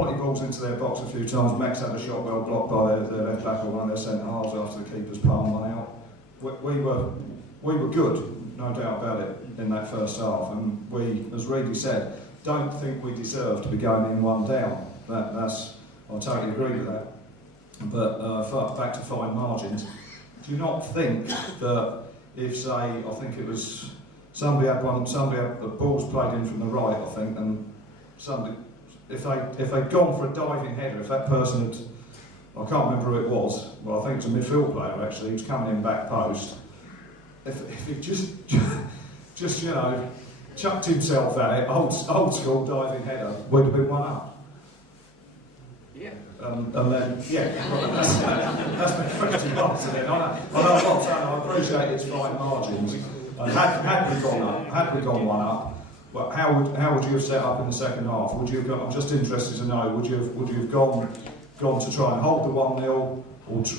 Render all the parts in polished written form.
quality balls into their box a few times. Max had a shot well blocked by their left back or one of their centre halves after the keeper's palm one out. We were good, no doubt about it, in that first half, and we, as Reedy said, don't think we deserve to be going in one down. I totally agree with that. But back to fine margins, do you not think that if, say, I think it was somebody had the balls played in from the right, I think, and somebody, if they'd gone for a diving header, if that person had, I can't remember who it was, well, I think it's a midfield player actually, who's coming in back post, if he just you know, chucked himself at it, old school diving header, would have been 1-up. Yeah. And then, that's my question answer then. I know I'm not saying I appreciate its fine margins. And had we gone 1-up, well, how would you have set up in the second half? Would you have I'm just interested to know, would you have gone to try and hold the 1-0,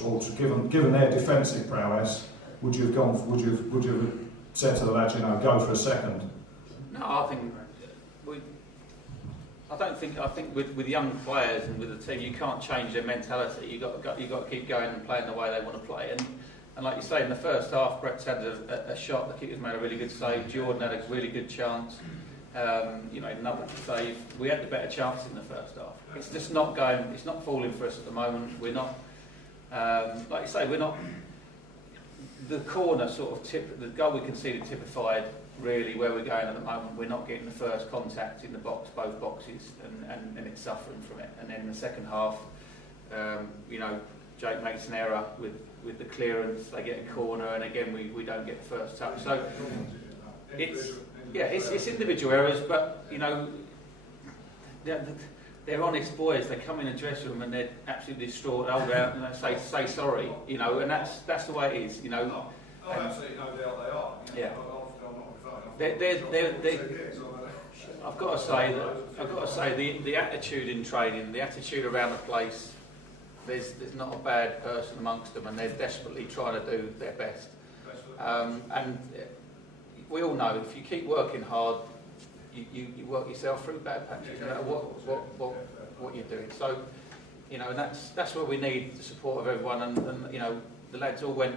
or to given their defensive prowess, would you have said to the lads, you know, go for a second? No, I think with young players and with the team, you can't change their mentality. You've got to keep going and playing the way they want to play. And like you say, in the first half, Brett's had a shot. The keeper's made a really good save. Jordan had a really good chance. You know, another save. We had the better chance in the first half. It's just not going. It's not falling for us at the moment. We're not. Like you say, we're not. The corner sort of the goal we conceded typified really where we're going at the moment. We're not getting the first contact in the box, both boxes, and it's suffering from it. And then in the second half, you know, Jake makes an error with the clearance. They get a corner, and again we don't get the first touch. So it's individual errors, but you know, they're honest boys. They come in the dressing room and they're absolutely distraught. They'll go out and they say sorry, you know, and that's the way it is, you know. Oh, absolutely no doubt they are. Yeah. I've got to say the attitude in training, the attitude around the place. There's not a bad person amongst them, and they're desperately trying to do their best. And we all know if you keep working hard, you work yourself through bad patches, no matter what you're doing. So, you know, and that's where we need the support of everyone. And you know, the lads all went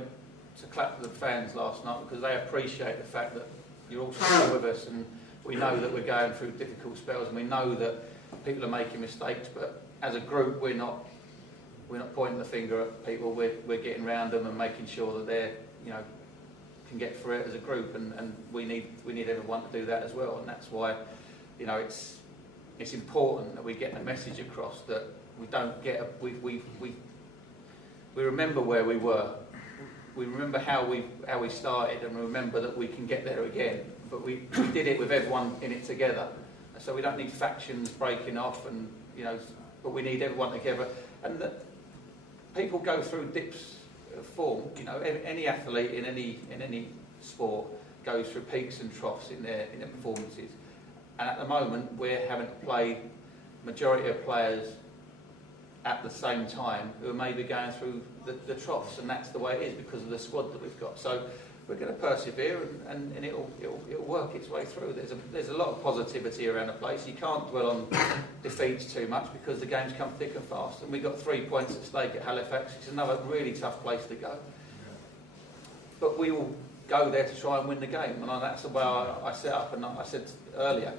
to clap for the fans last night because they appreciate the fact that you're all still with us, and we know that we're going through difficult spells, and we know that people are making mistakes. But as a group, we're not pointing the finger at people. We're getting around them and making sure that they're, you know, can get through it as a group, and we need everyone to do that as well. And that's why, you know, it's important that we get the message across that we don't get we remember where we were. We remember how we started, and remember that we can get there again. But we did it with everyone in it together. So we don't need factions breaking off, and you know, but we need everyone together. And that people go through dips of form. You know, any athlete in any sport goes through peaks and troughs in their performances. And at the moment, we're having to play majority of players at the same time who are maybe going through the troughs, and that's the way it is because of the squad that we've got. So we're going to persevere, and it'll work its way through. There's a lot of positivity around the place. You can't dwell on defeats too much because the games come thick and fast, and we've got 3 points at stake at Halifax. It's another really tough place to go. But we will go there to try and win the game, and that's the way I set up. And I said earlier,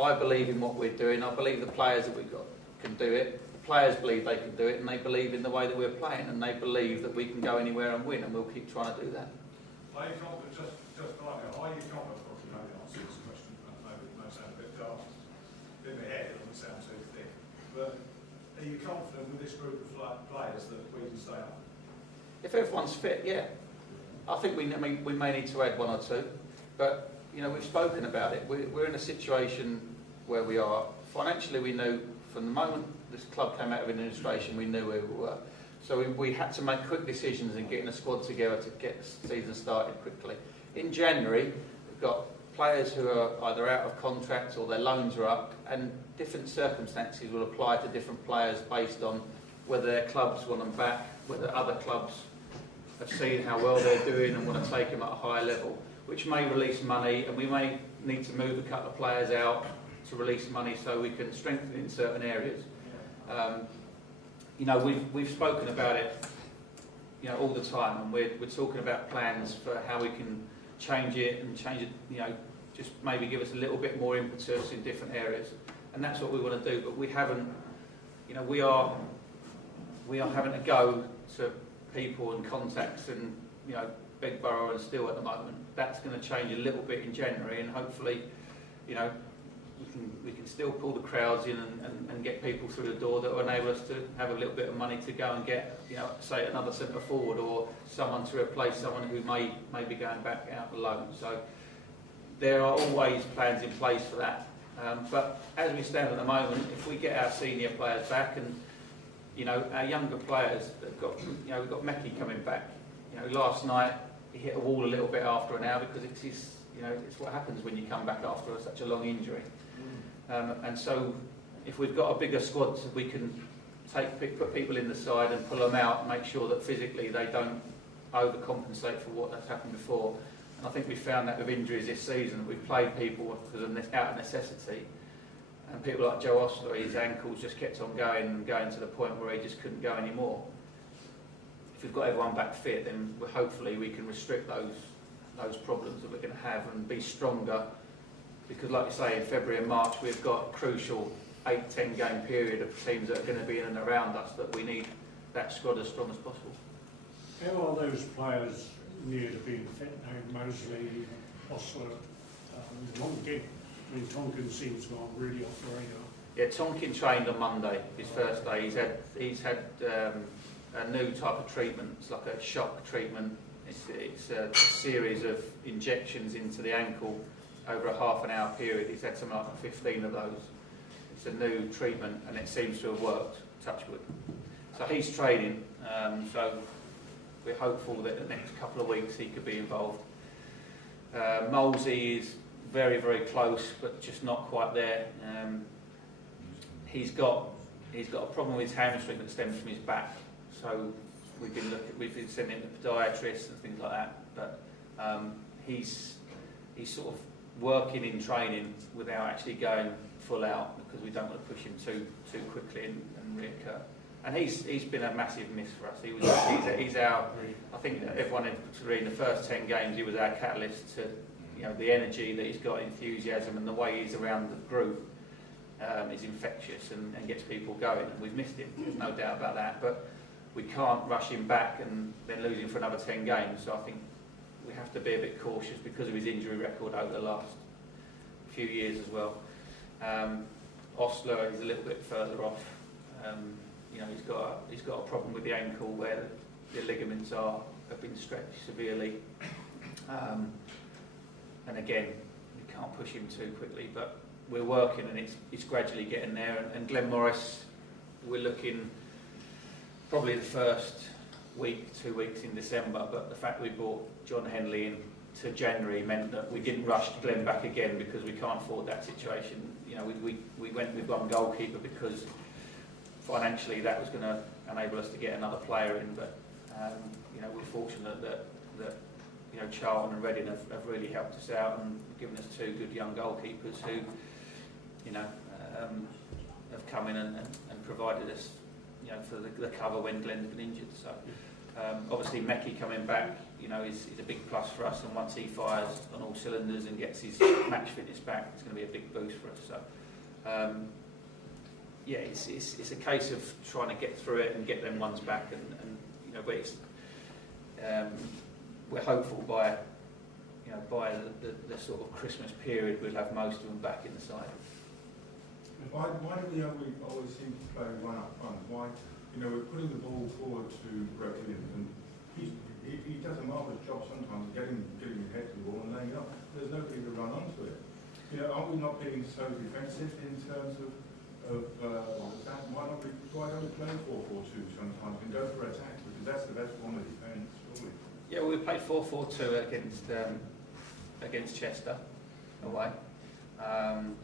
I believe in what we're doing. I believe the players that we've got can do it. Players believe they can do it, and they believe in the way that we're playing, and they believe that we can go anywhere and win, and we'll keep trying to do that. Are you confident, just finally, are you confident, of course you know the answer to this question, maybe it may sound a bit daft, in the head, it doesn't sound too thick, but are you confident with this group of players that we can stay up? If everyone's fit, yeah. I think we may need to add 1 or 2, but you know, we've spoken about it. We're in a situation where we are. Financially, we knew from the moment this club came out of administration, we knew where we were. So we had to make quick decisions in getting a squad together to get the season started quickly. In January, we've got players who are either out of contract or their loans are up, and different circumstances will apply to different players based on whether their clubs want them back, whether other clubs have seen how well they're doing and want to take them at a higher level, which may release money, and we may need to move a couple of players out to release money so we can strengthen in certain areas. You know, we've spoken about it, you know, all the time, and we're talking about plans for how we can change it, you know, just maybe give us a little bit more impetus in different areas, and that's what we want to do. But we haven't, you know, we are having to go to people and contacts and, you know, beg borough and still at the moment. That's going to change a little bit in January, and hopefully, you know, we can still pull the crowds in and get people through the door that will enable us to have a little bit of money to go and get, you know, say another centre forward or someone to replace someone who may be going back out on loan. So there are always plans in place for that. But as we stand at the moment, if we get our senior players back and, you know, our younger players, they've got, you know, we've got Mecky coming back. You know, last night he hit a wall a little bit after an hour because it's his, you know, it's what happens when you come back after such a long injury. And so if we've got a bigger squad, so we can put people in the side and pull them out and make sure that physically they don't overcompensate for what has happened before. And I think we found that with injuries this season. We've played people because of out of necessity. And people like Joe Ostler, his ankles just kept on going and going to the point where he just couldn't go anymore. If we've got everyone back fit, then hopefully we can restrict those problems that we're going to have and be stronger. Because like you say, in February and March, we've got a crucial 8-10 game period of teams that are going to be in and around us that we need that squad as strong as possible. How are those players near to being fit now? Mosley, Osler, Tonkin. I mean, Tonkin seems to go really off the radar. Yeah, Tonkin trained on Monday, his first day. He's had a new type of treatment. It's like a shock treatment. It's a series of injections into the ankle over a half an hour period. He's had something like 15 of those. It's a new treatment and it seems to have worked, touch wood. So he's training, so we're hopeful that in the next couple of weeks he could be involved. Molesey is very, very close, but just not quite there. He's got a problem with his hamstring that stems from his back. So we've been sending him to podiatrists and things like that. But he's sort of working in training without actually going full out because we don't want to push him too quickly and reoccur. And he's been a massive miss for us. He's our, I think everyone in the first 10 games, he was our catalyst to, you know, the energy that he's got, enthusiasm, and the way he's around the group is infectious and gets people going. And we've missed him, there's no doubt about that. But we can't rush him back and then lose him for another 10 games. So I think we have to be a bit cautious because of his injury record over the last few years as well. Osler is a little bit further off. You know, he's got a problem with the ankle where the ligaments have been stretched severely. And again, we can't push him too quickly, but we're working and it's gradually getting there. And Glenn Morris, we're looking probably the first week, 2 weeks in December, but the fact we brought John Henley in to January meant that we didn't rush Glenn back again because we can't afford that situation. You know, we went with one goalkeeper because financially that was going to enable us to get another player in, but you know, we're fortunate that you know, Charlton and Reading have really helped us out and given us 2 good young goalkeepers who, you know, have come in and provided us, you know, for the cover when Glenn's been injured. So obviously Mecky coming back, you know, is a big plus for us, and once he fires on all cylinders and gets his match fitness back, it's going to be a big boost for us. So yeah, it's a case of trying to get through it and get them ones back, and you know, but it's, we're hopeful by the sort of Christmas period we'll have most of them back in the side. Why do we always seem to play one up front? Why, you know, we're putting the ball forward to Brett Williams, and he does a marvellous job sometimes getting your head to the ball and laying it up. There's nobody to run onto it. You know, are we not being so defensive in terms of that? Why don't we play 4-4-2 sometimes and go for attack, because that's the best form of defence, surely? Yeah, we played 4-4-2 against Chester away.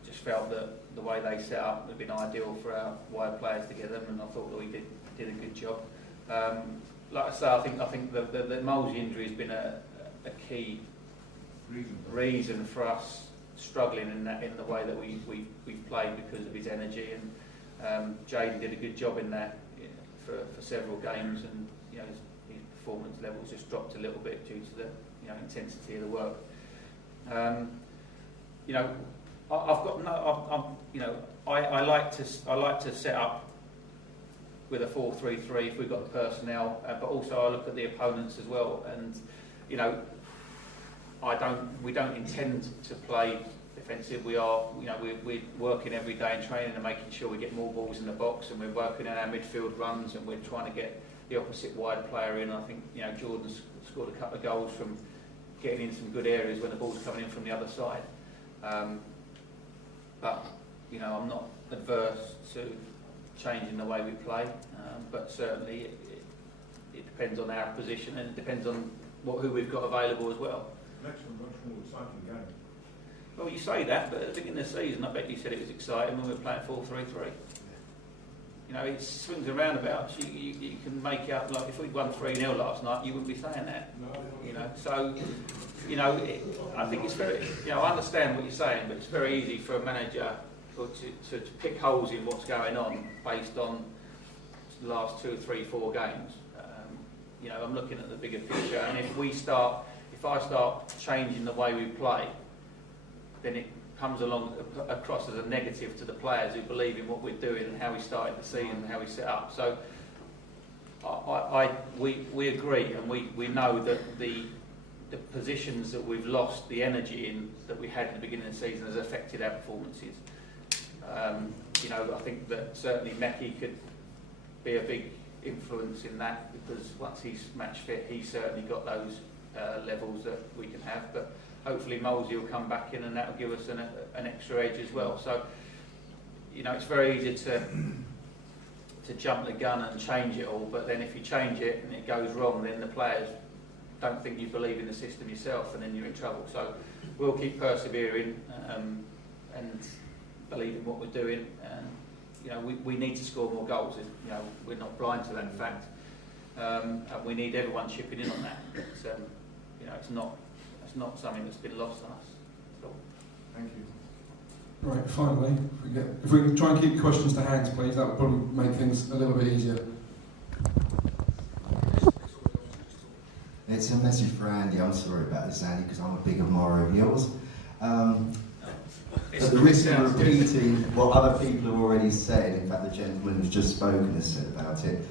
Just felt that the way they set up would have been ideal for our wide players to get them, and I thought that we did a good job. Like I say, I think the Molesey injury has been a key reason for us struggling in the way that we've played because of his energy, Jaden did a good job in that for several games, and his performance levels just dropped a little bit due to the intensity of the work. I like to set up with a 4-3-3 if we've got the personnel, but also I look at the opponents as well, and we don't intend to play defensive. We're working every day in training and making sure we get more balls in the box, and we're working on our midfield runs, and we're trying to get the opposite wide player in. I think Jordan's scored a couple of goals from getting in some good areas when the ball's coming in from the other side. But I'm not adverse to changing the way we play, but certainly it depends on our position, and it depends on who we've got available as well. Next one, much more exciting game. Well, you say that, but at the beginning of the season, I bet you said it was exciting when we were playing 4-3-3. It swings and roundabouts. You can make out, like if we'd won 3-0 last night, you wouldn't be saying that. So I think it's very. I understand what you're saying, but it's very easy for a manager to pick holes in what's going on based on the last 2, 3, 4 games. I'm looking at the bigger picture, and if I start changing the way we play, then it comes across as a negative to the players who believe in what we're doing and how we started the season and how we set up. So we agree, and we know that the positions that we've lost the energy in that we had at the beginning of the season has affected our performances. I think that certainly Mecky could be a big influence in that, because once he's match fit, he's certainly got those levels that we can have. But hopefully Molesey will come back in, and that will give us an extra edge as well. So, it's very easy to jump the gun and change it all, but then if you change it and it goes wrong, then the players don't think you believe in the system yourself, and then you're in trouble. So we'll keep persevering and believe in what we're doing. And we need to score more goals. We're not blind to that fact, and we need everyone chipping in on that. It's not something that's been lost on us at all. Thank you. Right, finally, if we can try and keep questions to hands, please, that would probably make things a little bit easier. It's a message for Andy. I'm sorry about this, Andy, because I'm a big admirer of yours. At the risk of repeating what other people have already said, in fact the gentleman who's just spoken has said about it,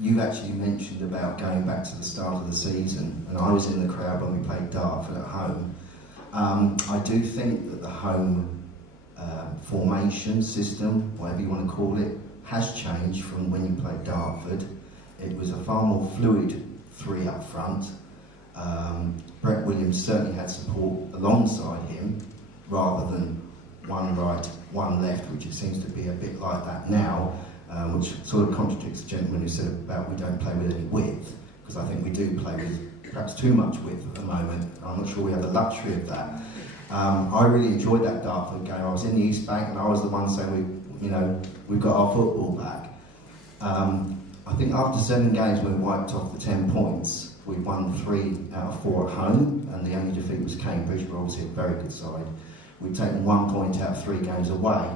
you actually mentioned about going back to the start of the season, and I was in the crowd when we played Dartford at home. I do think that the home formation system, whatever you want to call it, has changed from when you played Dartford. It was a far more fluid 3 up front. Brett Williams certainly had support alongside him, rather than one right, one left, which it seems to be a bit like that now, which sort of contradicts the gentleman who said about we don't play with any width, because I think we do play with perhaps too much width at the moment. I'm not sure we have the luxury of that. I really enjoyed that Dartford game. I was in the East Bank and I was the one saying we've got our football back. I think after 7 games we wiped off the 10 points. We won 3 out of 4 at home, and the only defeat was Cambridge. We're obviously a very good side. We'd taken 1 point out of 3 games away.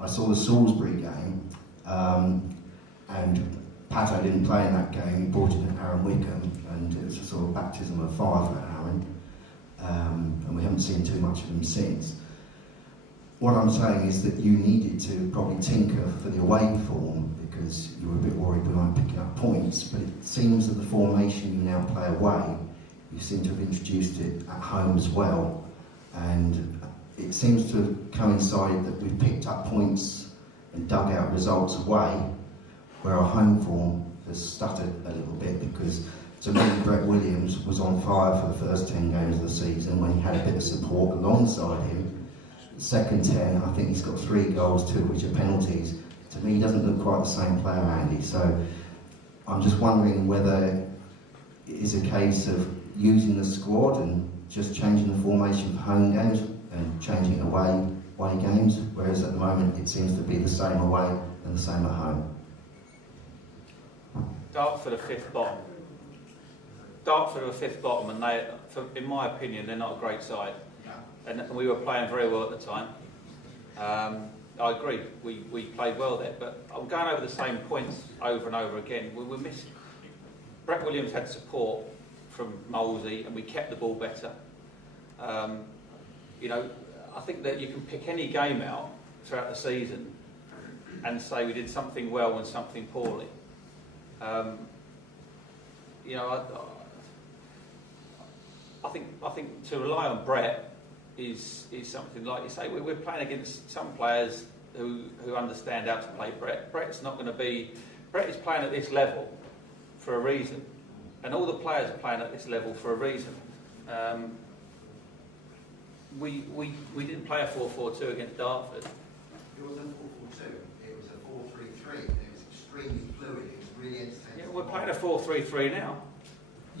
I saw the Salisbury game, and Pato didn't play in that game. He brought in Aaron Wickham, and it was a sort of baptism of fire for Aaron. And we haven't seen too much of him since. What I'm saying is that you needed to probably tinker for the away form, because you were a bit worried we weren't picking up points, but it seems that the formation you now play away, you seem to have introduced it at home as well, and it seems to coincide that we've picked up points and dug out results away, where our home form has stuttered a little bit, because to me Brett Williams was on fire for the first 10 games of the season when he had a bit of support alongside him. The second 10, I think he's got 3 goals, 2 of which are penalties. To me, he doesn't look quite the same player, Andy. So I'm just wondering whether it is a case of using the squad and just changing the formation for home games and changing away games, whereas at the moment it seems to be the same away and the same at home. Dartford are 5th bottom. Dartford are 5th bottom, and they, in my opinion, they're not a great side. And we were playing very well at the time. I agree, we played well there, but I'm going over the same points over and over again. We're missing. Brett Williams had support from Molesey, and we kept the ball better. You know, I think that you can pick any game out throughout the season and say we did something well and something poorly. You know, I think to rely on Brett is something, like you say, we're playing against some players who understand how to play Brett. Brett is playing at this level for a reason, and all the players are playing at this level for a reason. We didn't play a 4-4-2 against Dartford. It wasn't a 4-4-2, it was a 4-3-3, and it was extremely fluid, it was really entertaining. Yeah, we're playing a 4-3-3 now.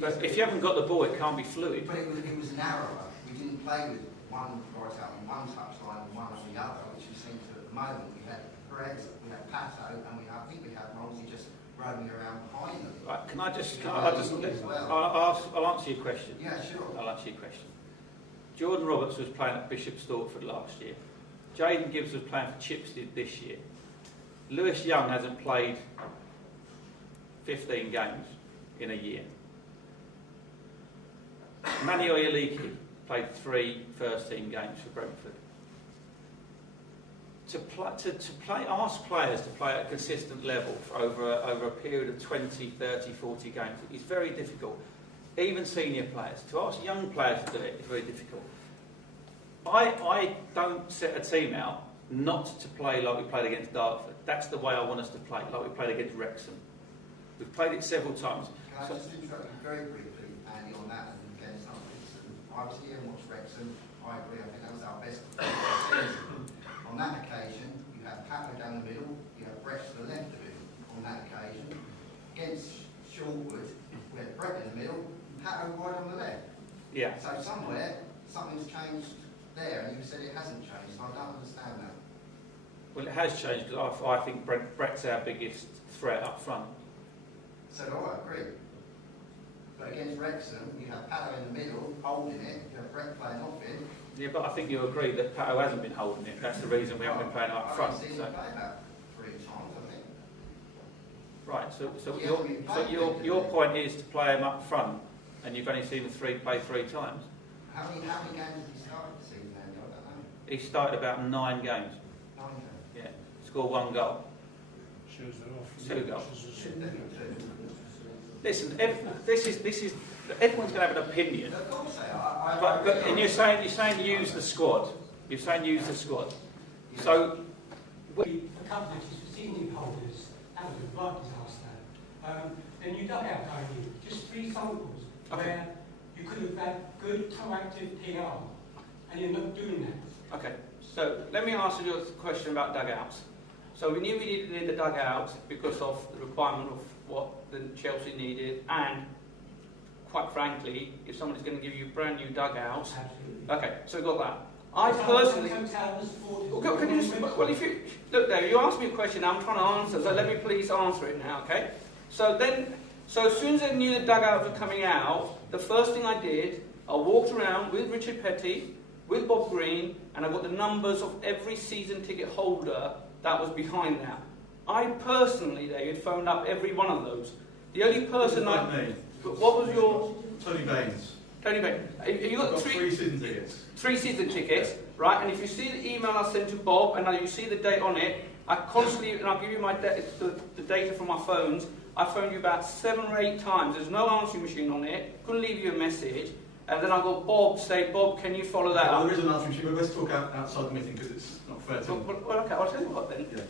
But if you haven't got the ball, it can't be fluid. But it was narrower. We didn't play with one right out on one touchline and one on the other, which we seem to at the moment. We had Brett, we had Pato, and I think we had Molesey just roaming around behind them. Right, I'll answer your question. Yeah, sure. I'll answer your question. Jordan Roberts was playing at Bishop Stortford last year. Jayden Gibbs was playing for Chipstead this year. Lewis Young hasn't played 15 games in a year. Manny Oyeleke played 3 first-team games for Brentford. Ask players to play at a consistent level for over a period of 20, 30, 40 games is very difficult. Even senior players. To ask young players to do it is very difficult. I don't set a team out not to play like we played against Dartford. That's the way I want us to play, like we played against Wrexham. We've played it several times. Can I just interrupt you very briefly, Andy, on that, and against something? I was here and watched Wrexham. I agree, I think that was our best season. On that occasion, you had Pato down the middle, you had Brett to the left of him on that occasion. Against Shortwood, we had Brett in the middle, Pato wide on the left. Yeah. So somewhere, something's changed there, and you said it hasn't changed, so I don't understand that. Well, it has changed because I think Brett's our biggest threat up front. So do I agree. But against Wrexham, you have Pato in the middle, holding it, you have Brett playing off it. Yeah, but I think you agree that Pato hasn't been holding it. That's the reason we haven't been playing up front. I've seen him play about 3 times, I think. Right, so Yeah, your point is to play him up front, and you've only seen him play 3 times. How many games did he start this season, Andy? I don't know. He started about 9 games. 9 games. Yeah, scored 1 goal. Shows they're off. 2 goals. Yeah, Listen, this is everyone's going to have an opinion. of course they are. But and you're saying use the squad. You're saying use the squad. So For cup matches for season holders, that was a blood disaster. Then you dug out going in, just 3 samples where you could have had good proactive PR, and you're not doing that. Okay, so let me answer your question about dugouts. So we knew we needed the dugouts because of the requirement of what the Chelsea needed, and quite frankly, if somebody's going to give you brand new dugouts, Absolutely. okay, so we got that. I personally, can you just, well, if you look there, you asked me a question. I'm trying to answer, so let me please answer it now, okay? So as soon as I knew the dugouts were coming out, the first thing I did, I walked around with Richard Petty, with Bob Green, and I got the numbers of every season ticket holder that was behind that. I personally, David, phoned up every one of those. The only person what was your... Tony Baines. Tony Baines. You got 3 season tickets. 3 season tickets, right? And if you see the email I sent to Bob, and you see the date on it, I constantly, and I'll give you my the data from my phones, I phoned you about 7 or 8 times. There's no answering machine on it. Couldn't leave you a message. And then I got Bob say, Bob, can you follow that up? There is an answering machine, but let's talk outside the meeting because it's not fair to... Well, okay, I'll tell you what then. Yeah.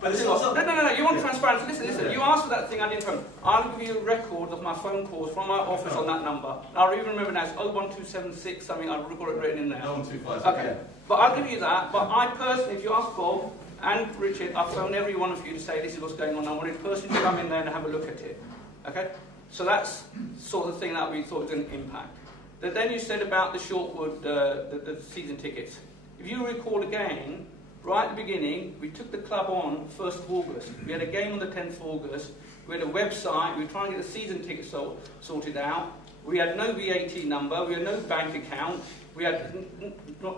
But no, you want transparency. Listen, you asked for that thing I didn't phone. I'll give you a record of my phone calls from my office on that number. I'll even remember now, it's 01276 something, I've got it written in there. 0125. Okay, but I'll give you that. But I personally, if you ask Bob and Richard, I've phoned every one of you to say this is what's going on. I wanted personally to come in there and have a look at it. Okay? So that's sort of the thing that we thought was going to impact. Then you said about the Shortwood, the season tickets. If you recall again, right at the beginning, we took the club on 1st of August. We had a game on the 10th of August. We had a website. We were trying to get the season tickets sorted out. We had no VAT number. We had no bank account. We had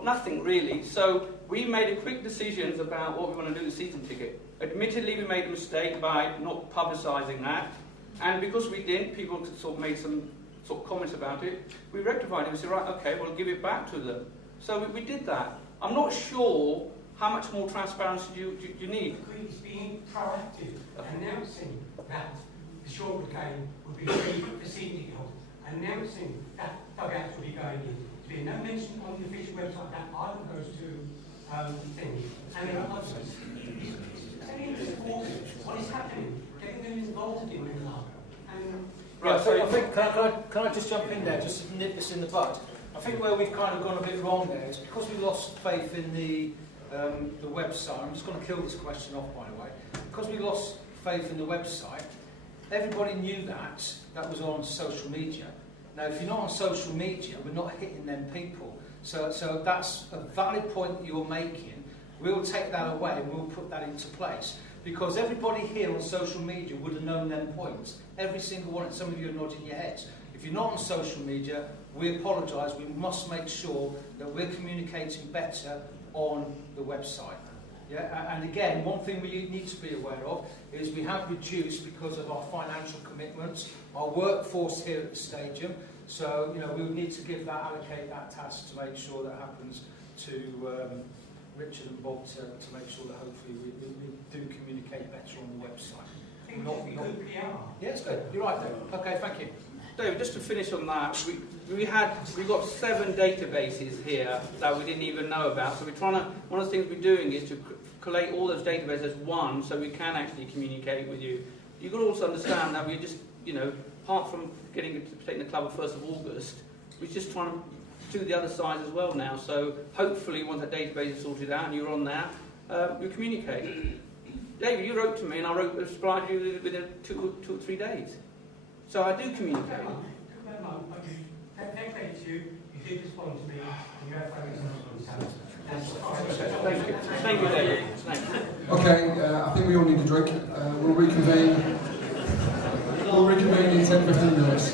nothing really. So we made a quick decisions about what we want to do with the season ticket. Admittedly, we made a mistake by not publicising that. And because we didn't, people sort of made some sort of comments about it. We rectified it. We said, right, okay, we'll give it back to them. So we did that. I'm not sure how much more transparency you need. It's being proactive, announcing that the short game would be free for season ticket holders, announcing that dugouts will be going in. There's been no mention on the official website that either of those two things. And then others. Telling the supporters what is happening, getting them involved in the club. And right, so I think, can I just jump in there, just to nip this in the bud? I think where we've kind of gone a bit wrong there is because we lost faith in the website. I'm just going to kill this question off, by the way. Because we lost faith in the website, everybody knew that was on social media. Now, if you're not on social media, we're not hitting them people. So that's a valid point that you're making. We'll take that away and we'll put that into place. Because everybody here on social media would have known them points. Every single one, and some of you are nodding your heads. If you're not on social media, we apologise. We must make sure that we're communicating better on the website. Yeah? And again, one thing we need to be aware of is we have reduced, because of our financial commitments, our workforce here at the stadium. So, we would need to allocate that task to make sure that happens to Richard and Bob to make sure that hopefully we do communicate better on the website. I think it would be good PR. Yeah, it's good. You're right, David. Okay, thank you. David, just to finish on that, we got 7 databases here that we didn't even know about. So one of the things we're doing is to collate all those databases as one, so we can actually communicate with you. You've got to also understand that we're just, apart from taking the club on 1st of August, we're just trying to do the other side as well now. So hopefully, once that database is sorted out and you're on there, we communicate. David, you wrote to me, and I replied to you within 2 or 3 days. So I do communicate. Thank you. You did respond to me, and you have focused on Thank you. Thank you, David. Thanks. Okay, I think we all need a drink. We'll reconvene in 10-15 minutes.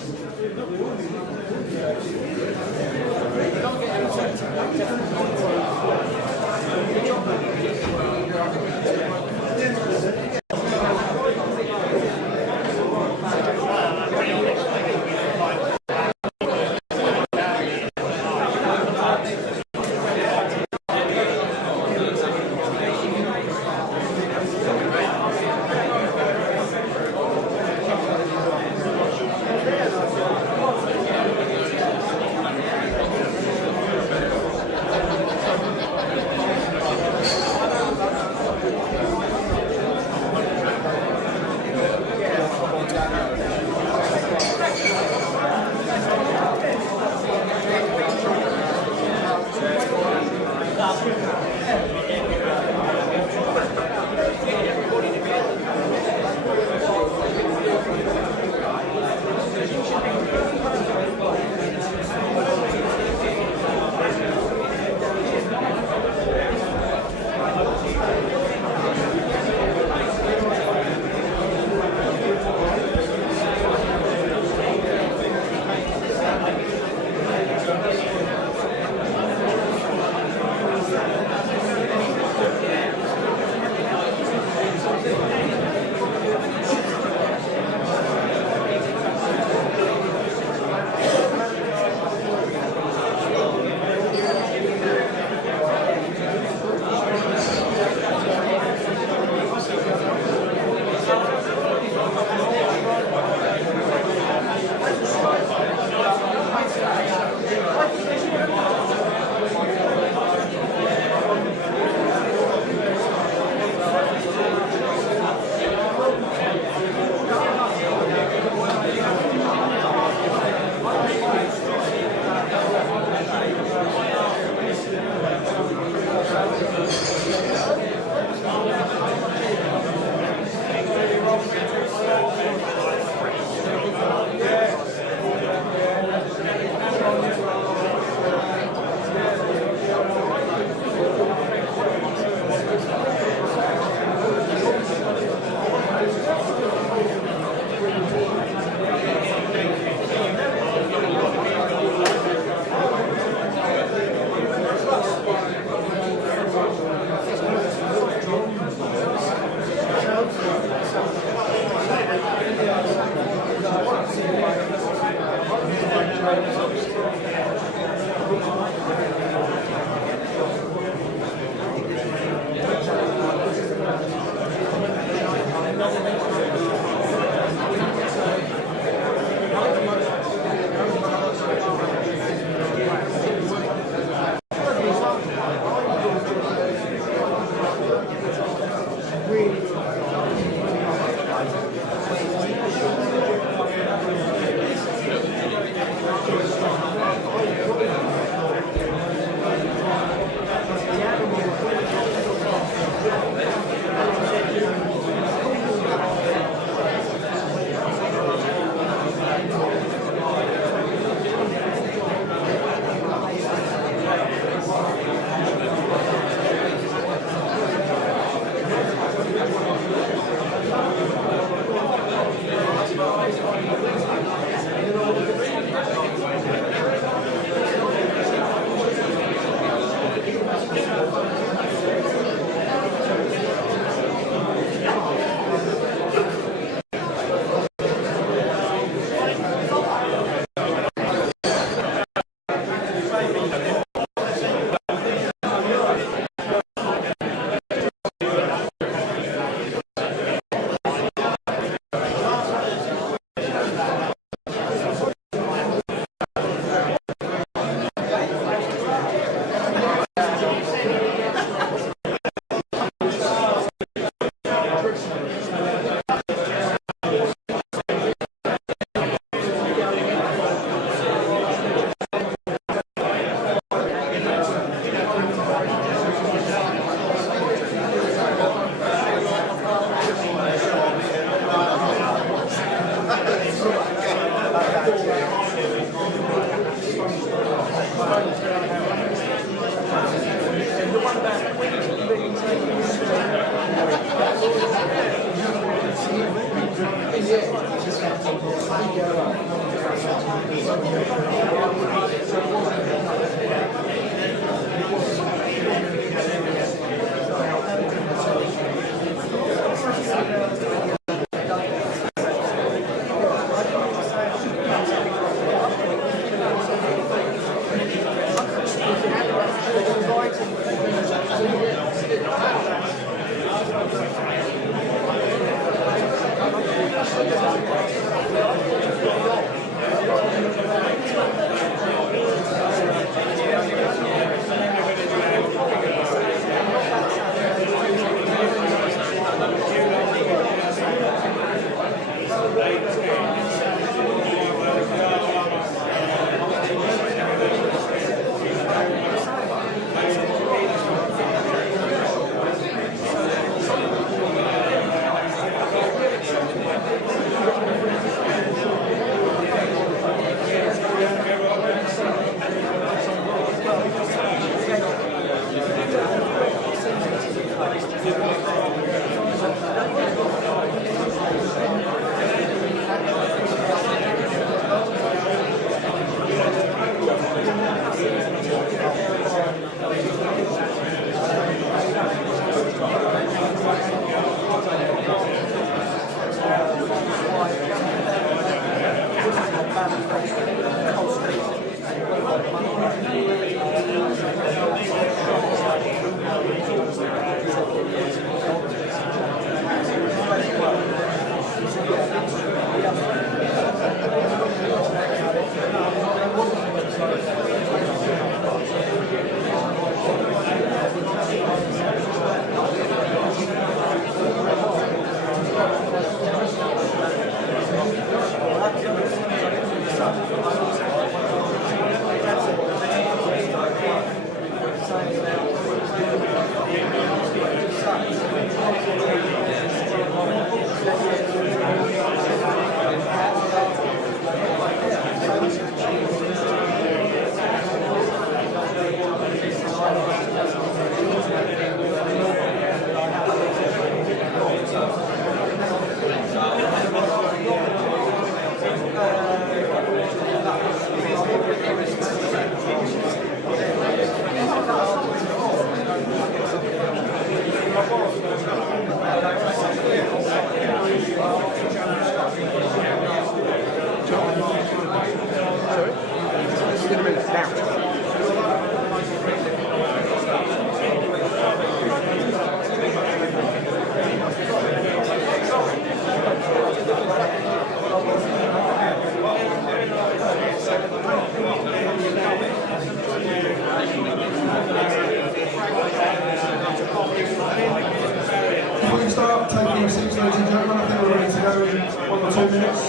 taking your seats, ladies and gentlemen. I think we're ready to go in 1 or 2 minutes.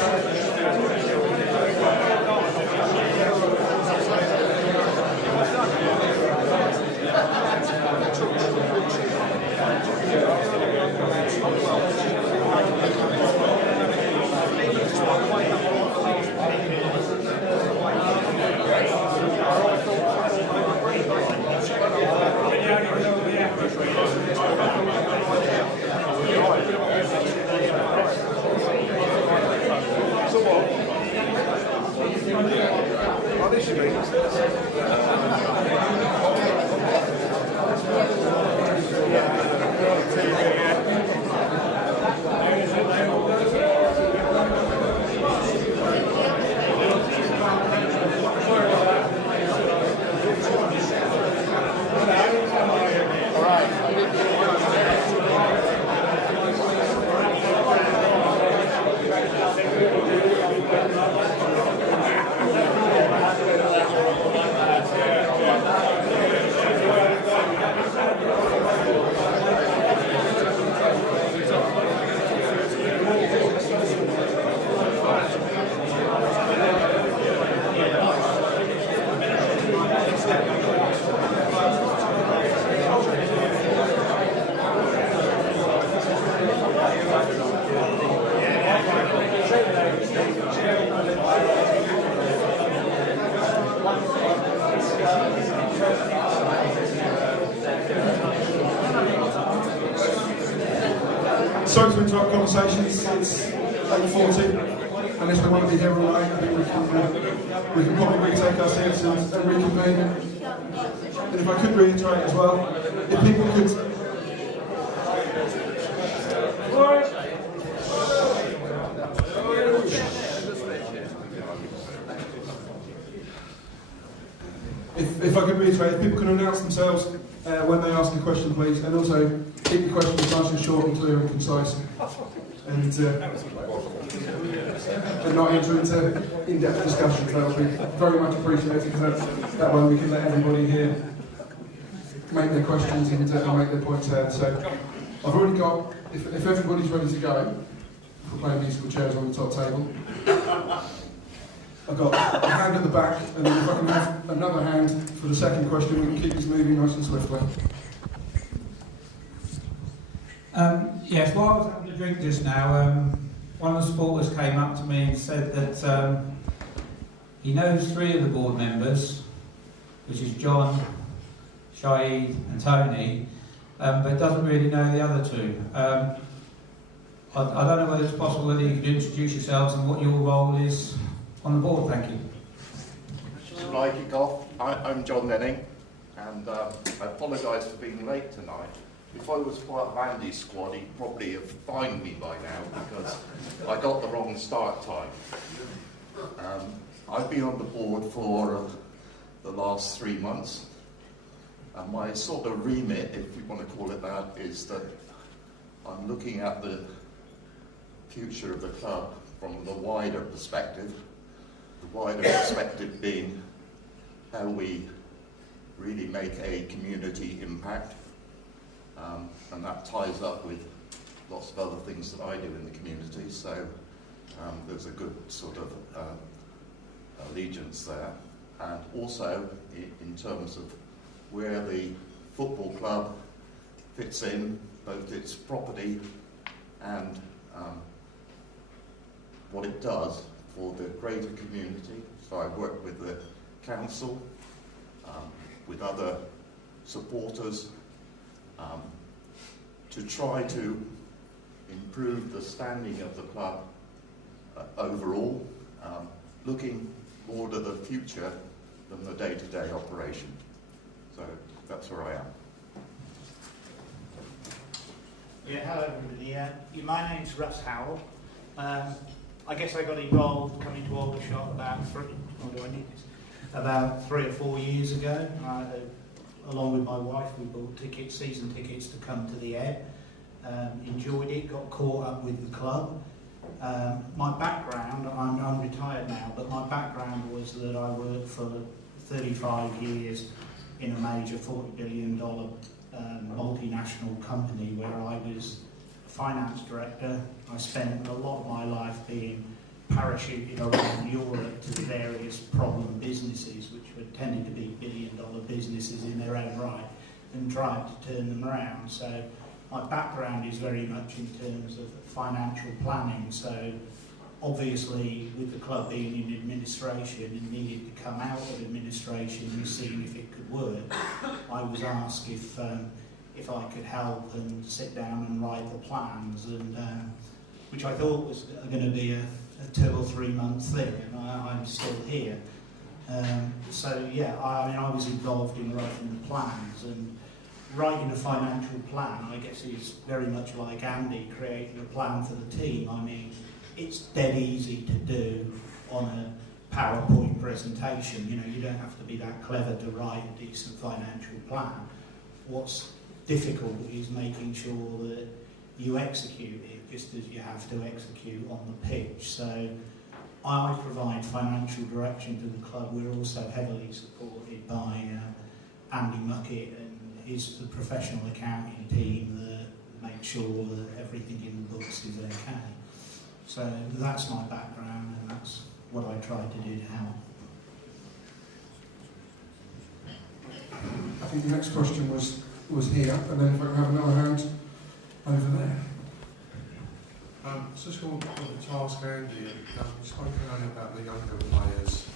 Sorry to interrupt conversations, it's 8:40, unless we want to be here all night. I think we can probably retake our seats and reconvene. And if I could reiterate as well, if people could... If I could reiterate, if people can announce themselves when they ask a question, please, and also keep the questions nice and short and clear and concise, and not enter into in-depth discussions. That would be very much appreciated. That way we can let everybody here make their questions and make their points heard. So I've already got, if everybody's ready to go, we'll play musical chairs on the top table. I've got a hand at the back, and then if I can have another hand for the second question, we can keep this moving nice and swiftly. Yes, while I was having a drink just now, one of the supporters came up to me and said that he knows 3 of the board members, which is John, Shaheed and Tony, but doesn't really know the other 2. I don't know whether it's possible whether you could introduce yourselves and what your role is on the board. Thank you. Shall I kick off? I'm John Denning, and I apologise for being late tonight. If I was part of Andy's squad, he'd probably have fined me by now because I got the wrong start time. I've been on the board for the last 3 months, and my sort of remit, if you want to call it that, is that I'm looking at the future of the club from the wider perspective. The wider perspective being how we really make a community impact. And that ties up with lots of other things that I do in the community, so there's a good sort of allegiance there. And also in terms of where the football club fits in, both its property and what it does for the greater community. So I work with the council, with other supporters, to try to improve the standing of the club overall, looking more to the future than the day-to-day operation. So that's where I am. Yeah, hello everybody. My name's Russ Howell. I guess I got involved coming to Aldershot about 3 or 4 years ago. Along with my wife, we bought season tickets to come to the Ebb. Enjoyed it, got caught up with the club. My background, I'm retired now, but my background was that I worked for 35 years in a major $40 billion multinational company where I was finance director. I spent a lot of my life being parachuted around Europe to the various problem businesses, which were tended to be billion-dollar businesses in their own right, and tried to turn them around. So my background is very much in terms of financial planning. So obviously, with the club being in administration and needed to come out of administration and seeing if it could work, I was asked if I could help and sit down and write the plans, and which I thought was going to be a 2 or 3 month thing, and I'm still here. So yeah, I was involved in writing the plans, and writing a financial plan, I guess, is very much like Andy creating a plan for the team. I mean, it's dead easy to do on a PowerPoint presentation. You know, you don't have to be that clever to write a decent financial plan. What's difficult is making sure that you execute it just as you have to execute on the pitch. So I provide financial direction to the club. We're also heavily supported by Andy Muckett and the professional accounting team that make sure that everything in the books is okay. So that's my background, and that's what I try to do to help. I think the next question was here, and then if I can have another hand over there. Just want to ask Andy, you spoke earlier about the younger players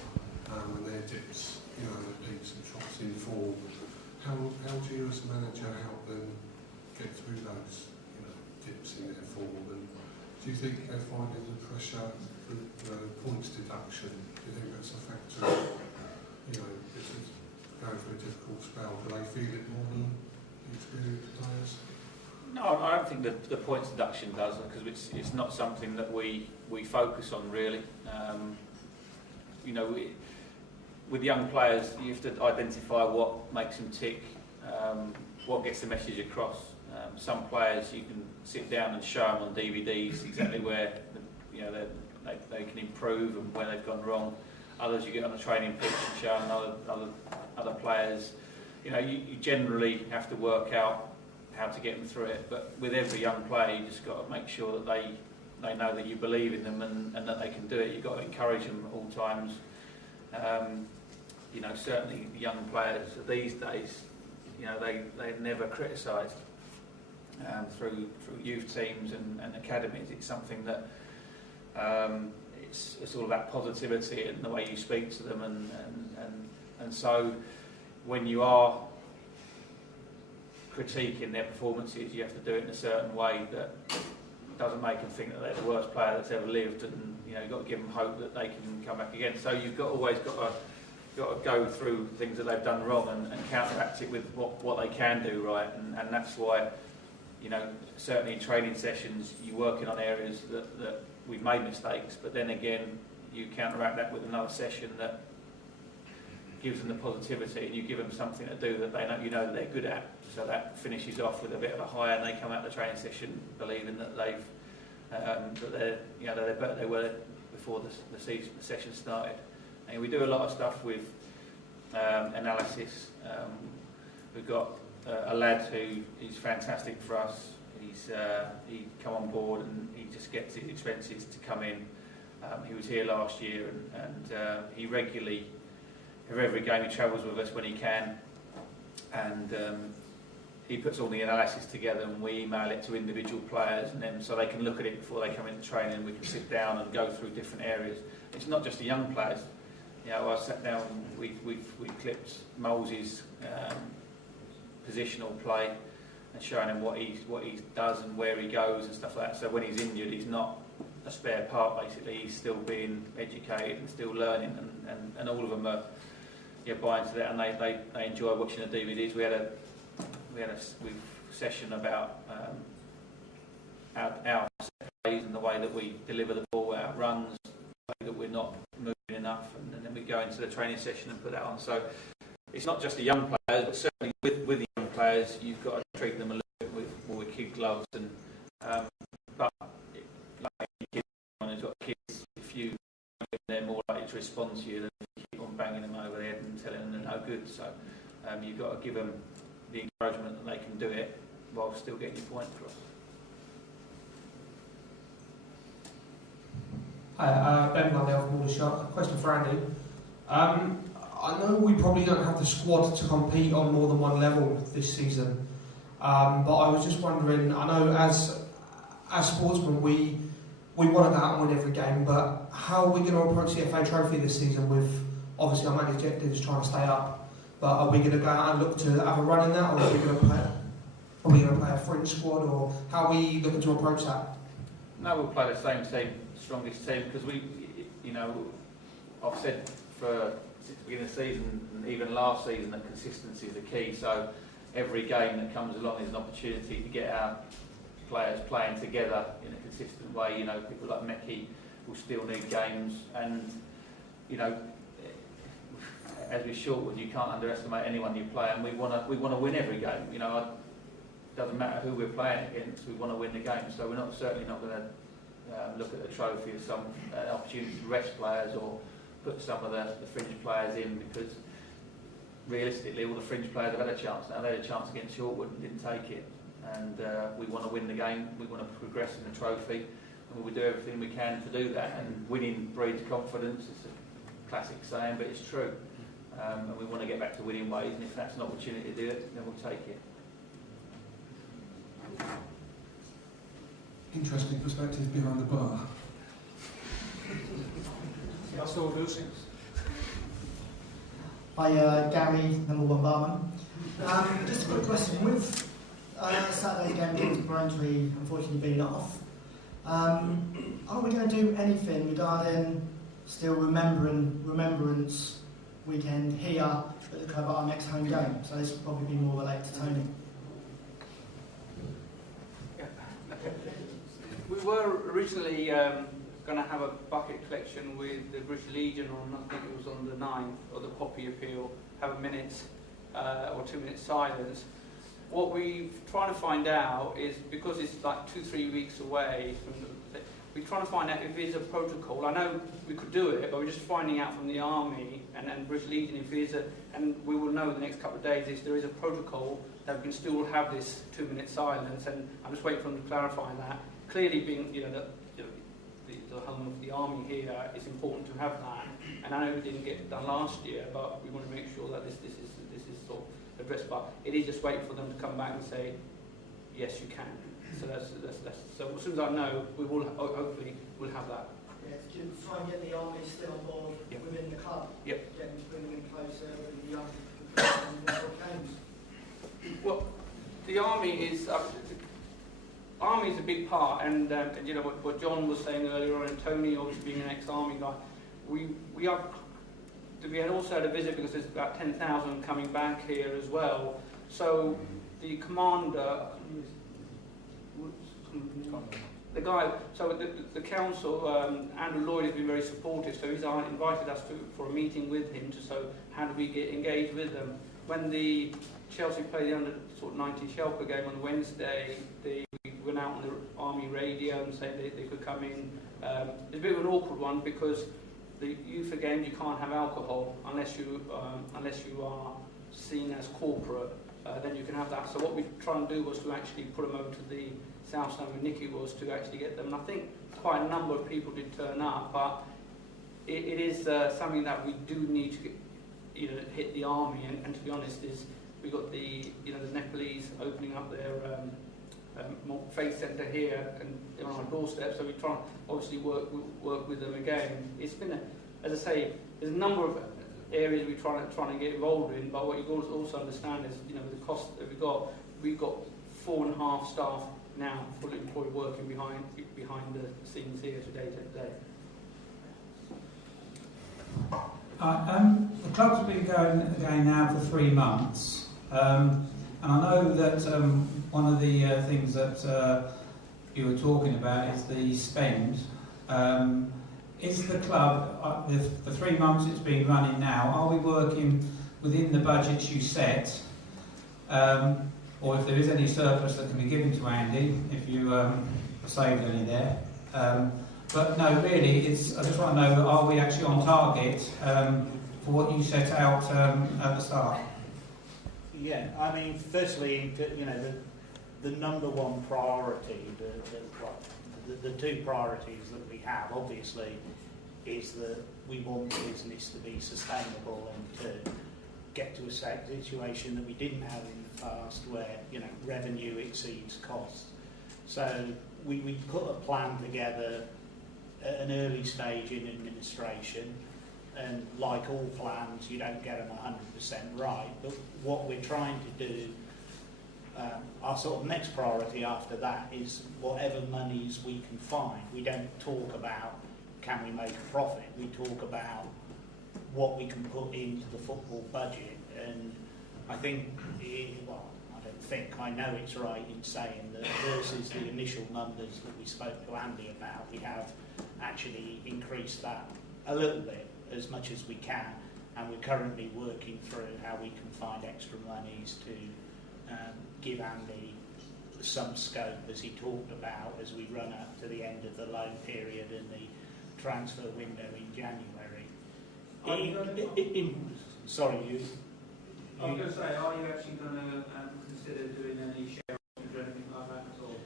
and their dips, you know, the peaks and troughs in form. How do you as a manager help them get through those, you know, dips in their form? And do you think they're finding the pressure, the points deduction, do you think that's a factor? You know, if it's going through a difficult spell, do they feel it more than experienced players? No, I don't think that the points deduction does, because it's not something that we focus on really. You know, with young players, you have to identify what makes them tick, what gets the message across. Some players you can sit down and show them on DVDs exactly where they can improve and where they've gone wrong. Others you get on the training pitch and show them other players. You know, you generally have to work out how to get them through it. But with every young player, you just got to make sure that they know that you believe in them and that they can do it. You've got to encourage them at all times. You know, certainly young players these days, you know, they're never criticised through youth teams and academies. It's something that it's all about positivity and the way you speak to them, and so when you are critiquing their performances, you have to do it in a certain way that doesn't make them think that they're the worst player that's ever lived, and you know, you've got to give them hope that they can come back again. So you've always got to go through things that they've done wrong and counteract it with what they can do right, and that's why, you know, certainly in training sessions you're working on areas that we've made mistakes, but then again you counteract that with another session that gives them the positivity, and you give them something to do that they know that they're good at. So that finishes off with a bit of a high, and they come out the training session believing that they're better than they were before the session started. And we do a lot of stuff with analysis. We've got a lad who is fantastic for us. He come on board and he just gets his expenses to come in. He was here last year, and he regularly, every game he travels with us when he can, and he puts all the analysis together, and we email it to individual players, and then so they can look at it before they come into training. We can sit down and go through different areas. It's not just the young players. You know, I sat down, we clipped Moles' positional play and showing him what he does and where he goes and stuff like that. So when he's injured, he's not a spare part. Basically, he's still being educated and still learning, and all of them are buying to that, and they enjoy watching the DVDs. We had a session about our plays and the way that we deliver the ball, our runs, the way that we're not moving enough, and then we go into the training session and put that on. So it's not just the young players, but certainly with the young players, you've got to treat them a little bit with kid gloves. And but like kids, when you've got kids, if you they're more likely to respond to you than if you keep on banging them over the head and telling them they're no good. So you've got to give them the encouragement that they can do it while still getting your point across. Hi, Ben Blundell from Aldershot. Question for Andy. I know we probably don't have the squad to compete on more than one level this season, but I was just wondering, I know as sportsmen we want to go out and win every game, but how are we going to approach the FA Trophy this season with, obviously our main objective is trying to stay up, but are we going to go out and look to have a run in that, or are we going to play a fringe squad, or how are we looking to approach that? No, we'll play the same team, strongest team, because I've said since the beginning of the season, and even last season, that consistency is the key. So every game that comes along is an opportunity to get our players playing together in a consistent way. People like Meki will still need games, and as with Shortwood, you can't underestimate anyone you play, and we want to win every game. It doesn't matter who we're playing against, we want to win the game. So we're certainly not going to look at the trophy as some opportunity to rest players or put some of the fringe players in, because realistically all the fringe players have had a chance now. They had a chance against Shortwood and didn't take it, and we want to win the game, we want to progress in the trophy, and we'll do everything we can to do that, and winning breeds confidence. It's a classic saying, but it's true, and we want to get back to winning ways, and if that's an opportunity to do it, then we'll take it. Interesting perspective behind the bar. That's all those things. Hi, Gary, number 1 barman. Just a quick question. With Saturday's game against Braintree unfortunately being off, are we going to do anything regarding still remembrance weekend here at the club at our next home game? So this will probably be more related to Tony. We were originally going to have a bucket collection with the British Legion on, I think it was on the 9th, or the Poppy Appeal, have a minute or 2 minute silence. What we're trying to find out is, because it's like 2-3 weeks away from we're trying to find out if there's a protocol. I know we could do it, but we're just finding out from the Army and British Legion if there's and we will know in the next couple of days if there is a protocol that we can still have this 2 minute silence, and I'm just waiting for them to clarify that. Clearly, being the home of the Army here, it's important to have that. And I know we didn't get it done last year, but we want to make sure that this is sort of addressed. But it is just waiting for them to come back and say, yes, you can. So that's so as soon as I know, we will hopefully we'll have that. Yeah, to try and get the Army still on board within the club. Yep. Getting to bring them in closer with the young games. Well, the Army is. Army is a big part, and what John was saying earlier on, and Tony obviously being an ex-Army guy, we had also had a visit because there's about 10,000 coming back here as well. So the commander, the council, Andrew Lloyd has been very supportive. So he's invited us for a meeting with him so how do we get engaged with them. When the Chelsea played the under 19 Shelper game on Wednesday, they went out on the Army radio and said they could come in. It's a bit of an awkward one because the youth games you can't have alcohol unless you are seen as corporate. Then you can have that. So what we tried to do was to actually put them over to the South Stand where Nicky was to actually get them. And I think quite a number of people did turn up, but it is something that we do need to hit the Army. And to be honest, we got the Nepalese opening up their faith centre here and on our doorstep. So we try and obviously work with them again. It's been, as I say, there's a number of areas we're trying to get involved in. But what you've got to also understand is, the cost that we've got 4.5 staff now fully employed working behind the scenes here today. The club's been going again now for 3 months, and I know that one of the things that you were talking about is the spend. Is the club, the 3 months it's been running now, are we working within the budgets you set, or if there is any surplus that can be given to Andy, if you saved any there? But no, really, I just want to know, are we actually on target for what you set out at the start? Yeah, I mean, firstly, the number one priority, the the two priorities that we have, obviously, is that we want the business to be sustainable and to get to a situation that we didn't have in the past where, you know, revenue exceeds costs. So we put a plan together at an early stage in administration, and like all plans, you don't get them 100% right, but what we're trying to do, our sort of next priority after that is whatever monies we can find. We don't talk about can we make a profit, we talk about what we can put into the football budget. And I think, I know it's right in saying that versus the initial numbers that we spoke to Andy about, we have actually increased that a little bit, as much as we can, and we're currently working through how we can find extra monies to give Andy some scope, as he talked about, as we run up to the end of the loan period and the transfer window in January. Are you going to actually going to consider doing any share options or anything like that at all?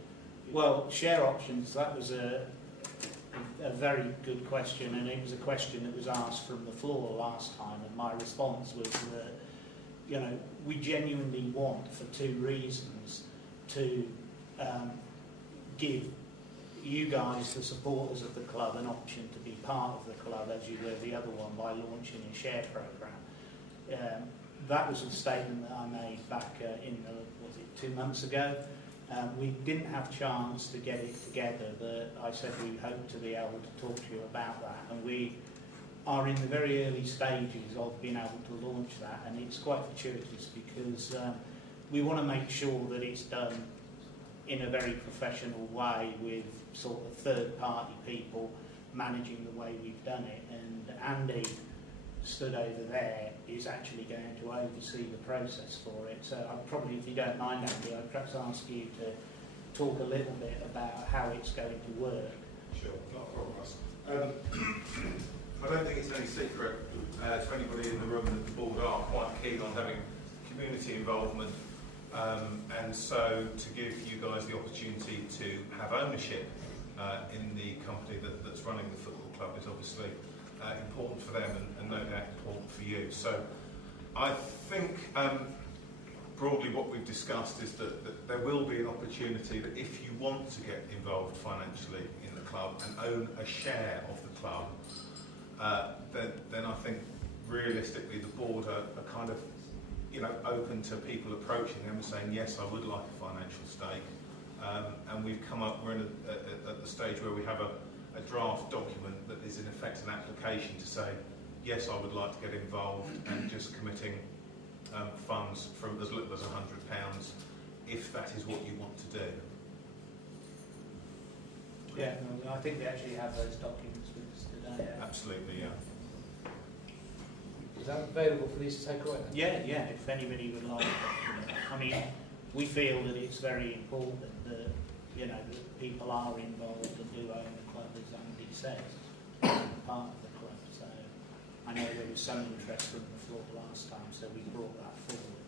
Well, share options, that was a very good question, and it was a question that was asked from the floor last time, and my response was that, you know, we genuinely want, for two reasons, to give you guys, the supporters of the club, an option to be part of the club, as you were the other one, by launching a share programme. That was a statement that I made back was it 2 months ago? We didn't have a chance to get it together, but I said we hope to be able to talk to you about that, and we are in the very early stages of being able to launch that, and it's quite fortuitous because we want to make sure that it's done in a very professional way with sort of third-party people managing the way we've done it, and Andy stood over there is actually going to oversee the process for it. So I'd probably, if you don't mind, Andy, I'd perhaps ask you to talk a little bit about how it's going to work. Sure, not a problem, Russ. I don't think it's any secret to anybody in the room that the board are quite keen on having community involvement, and so to give you guys the opportunity to have ownership in the company that's running the football club is obviously important for them, and no doubt important for you. So I think broadly what we've discussed is that there will be an opportunity that if you want to get involved financially in the club and own a share of the club, then I think realistically the board are kind of, you know, open to people approaching them and saying, yes, I would like a financial stake. And we're at the stage where we have a draft document that is in effect an application to say, yes, I would like to get involved, and just committing funds from as little as £100 if that is what you want to do. Yeah, no, I think we actually have those documents with us today. Absolutely, yeah. Is that available for these to take away? Yeah, if anybody would like it. I mean, we feel that it's very important that, you know, that people are involved and do own the club, as Andy says, part of the club. So I know there was some interest from the floor last time, so we brought that forward.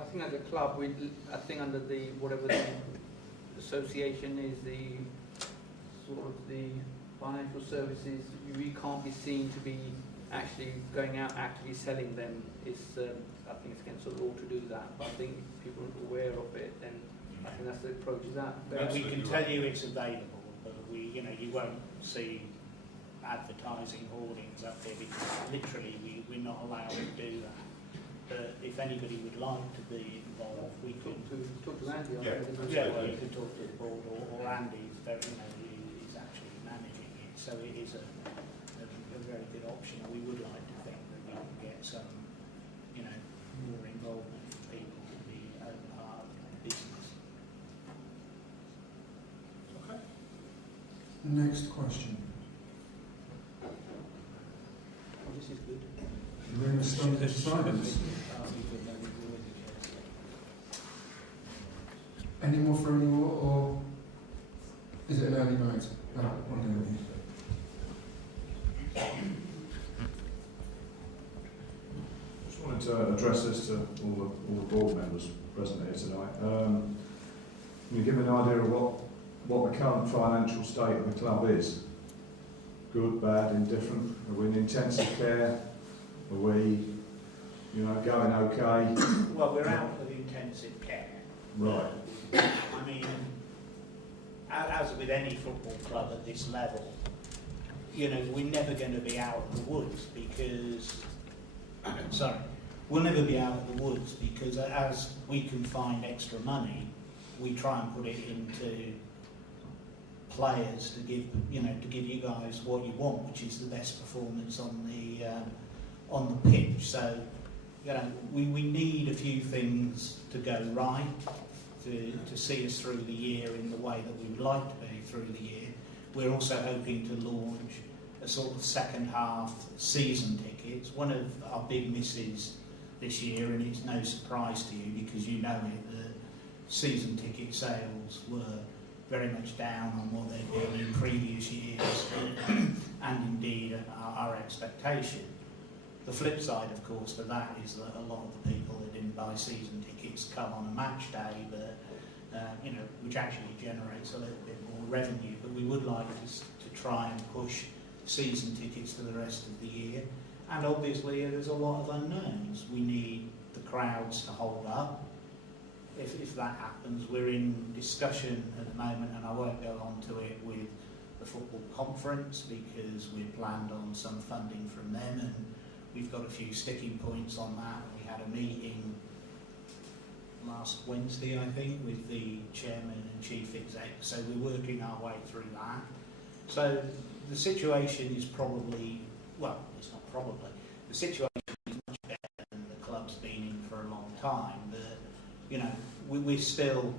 I think as a club, I think under the whatever the association is, the sort of the financial services, we can't be seen to be actually going out actively selling them. It's I think it's against the law to do that, but I think if people are aware of it, then I think that's the approach. Is that we can tell you it's available, but you won't see advertising hoardings up there because literally we're not allowed to do that. But if anybody would like to be involved, we could talk to Andy. Well, you could talk to the board, or Andy's very, he's actually managing it, so it is a very good option. We would like to think that we can get some, more involvement for people to be own part of the business. Okay. Next question. Oh, this is good. We're in a state of silence. Any more for any more, or is it an early night? No, one day. Just wanted to address this to all the board members present here tonight. Can you give me an idea of what the current financial state of the club is? Good, bad, indifferent? Are we in intensive care? Are we, going okay? Well, we're out of intensive care. Right. I mean, as with any football club at this level, we're never going to be out of the woods because, we'll never be out of the woods because as we can find extra money, we try and put it into players to give you guys what you want, which is the best performance on the pitch. So, we need a few things to go right to see us through the year in the way that we would like to be through the year. We're also hoping to launch a sort of second half season tickets. One of our big misses this year, and it's no surprise to you because you know it, the season ticket sales were very much down on what they've been in previous years and indeed our expectation. The flip side, of course, to that is that a lot of the people that didn't buy season tickets come on a match day, but which actually generates a little bit more revenue. But we would like to try and push season tickets to the rest of the year. And obviously, there's a lot of unknowns. We need the crowds to hold up. If that happens, we're in discussion at the moment, and I won't go on to it with the football conference because we've planned on some funding from them, and we've got a few sticking points on that. We had a meeting last Wednesday, I think, with the chairman and chief exec, so we're working our way through that. So the situation is probably, well, it's not probably, the situation is much better than the club's been in for a long time, but we're still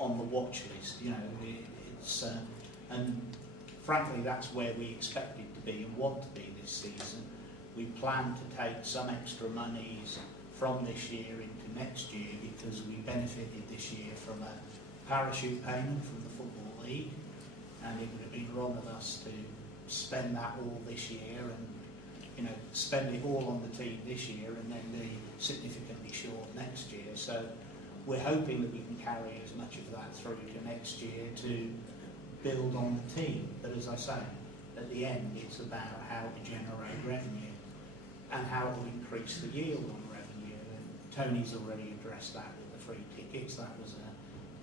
on the watch list. And frankly, that's where we expected to be and want to be this season. We plan to take some extra monies from this year into next year because we benefited this year from a parachute payment from the Football League, and it would have been wrong of us to spend that all this year and spend it all on the team this year and then be significantly short next year. So we're hoping that we can carry as much of that through to next year to build on the team. But as I say, at the end, it's about how to generate revenue and how to increase the yield on revenue. And Tony's already addressed that with the free tickets. That was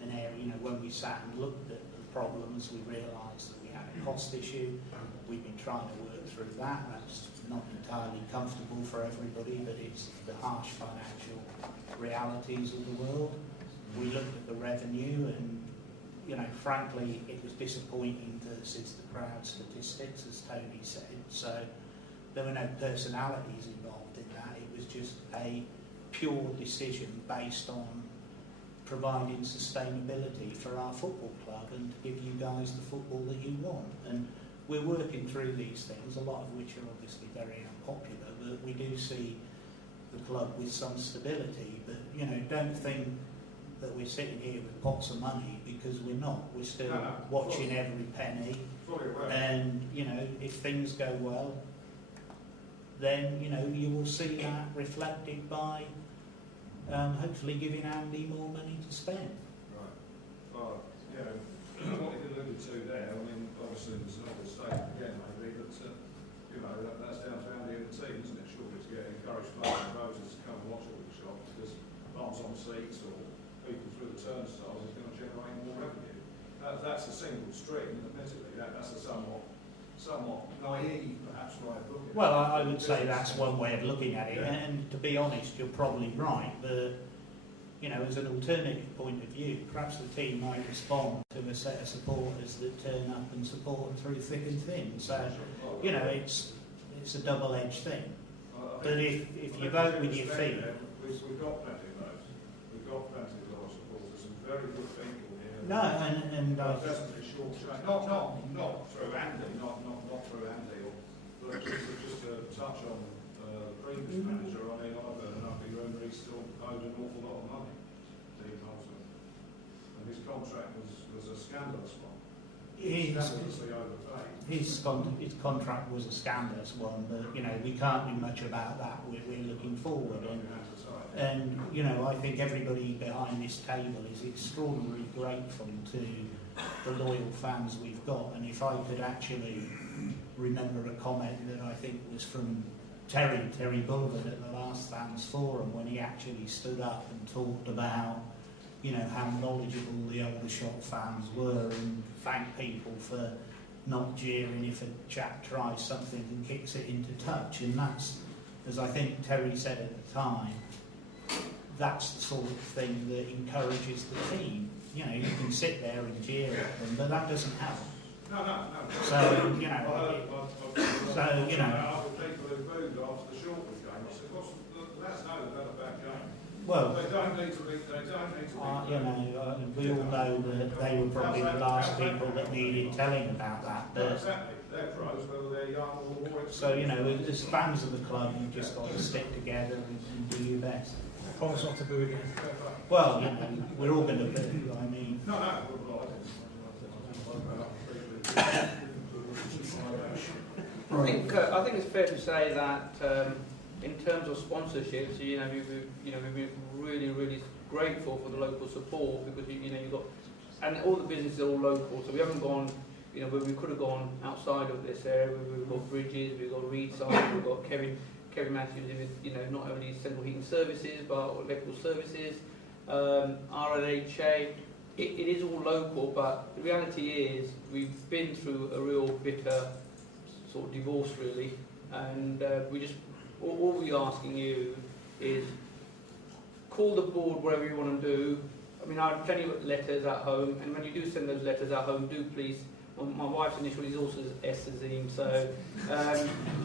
an area, when we sat and looked at the problems, we realised that we had a cost issue. We've been trying to work through that. That's not entirely comfortable for everybody, but it's the harsh financial realities of the world. We looked at the revenue and, frankly, it was disappointing to see the crowd statistics, as Tony said. So there were no personalities involved in that. It was just a pure decision based on providing sustainability for our football club and to give you guys the football that you want. And we're working through these things, a lot of which are obviously very unpopular, but we do see the club with some stability. But, don't think that we're sitting here with pots of money, because we're not. We're still watching every penny. And, if things go well, then, you will see that reflected by hopefully giving Andy more money to spend. Right. Well, what you alluded to there, obviously there's another statement again, maybe, but, that's down to Andy and the team, isn't it? Surely to get encouraged players and voters to come and watch Aldershot, because bums on seats or people through the turnstiles is going to generate more revenue. That's a single stream, admittedly. That's a somewhat naive, perhaps, way of looking at it. Well, I would say that's one way of looking at it, and to be honest, you're probably right, but, as an alternative point of view, perhaps the team might respond to a set of supporters that turn up and support them through thick and thin. So, it's a double-edged thing. But if you vote with your feet... We've got plenty of those. We've got plenty of loyal supporters, some very good people here. No, and definitely short change. Not through Andy, not through Andy, but just to touch on the previous manager. I've heard an ugly rumour he still owed an awful lot of money, Dean Holton, and his contract was a scandalous one. Scandalously overpaid. His contract was a scandalous one, but we can't do much about that. We're looking forward, and And, you know, I think everybody behind this table is extraordinarily grateful to the loyal fans we've got. And if I could actually remember a comment that I think was from Terry Bullivan at the last fans forum, when he actually stood up and talked about, you know, how knowledgeable the Aldershot fans were and thanked people for not jeering if a chap tries something and kicks it into touch. And that's, as I think Terry said at the time, that's the sort of thing that encourages the team. You know, you can sit there and jeer at them, but that doesn't help. No. So, you know, you know. Other people who booed after the Shortwood game, I said, let's know they've had a bad game. Well, they don't need to be. You know, we all know that they were probably the last people that needed telling about that. But exactly. They're pros, whether they're young or more. So, you know, as fans of the club, you've just got to stick together and do your best. Promise not to boo again. Well, you know, we're all going to boo. I mean. No. I think it's fair to say that in terms of sponsorships, you know, we've been really grateful for the local support, because you know, you've got, and all the businesses are all local, so we haven't gone, you know, where we could have gone outside of this area. We've got Bridges, we've got Reedside, we've got Kevin Matthews with, you know, not only central heating services but electrical services, RLHA. It is all local, but the reality is we've been through a real bitter sort of divorce, really, and we just, all we're asking you is call the board wherever you want to do. I mean, I have plenty of letters at home, and when you do send those letters at home, do please. My wife's initial is also Estazine, so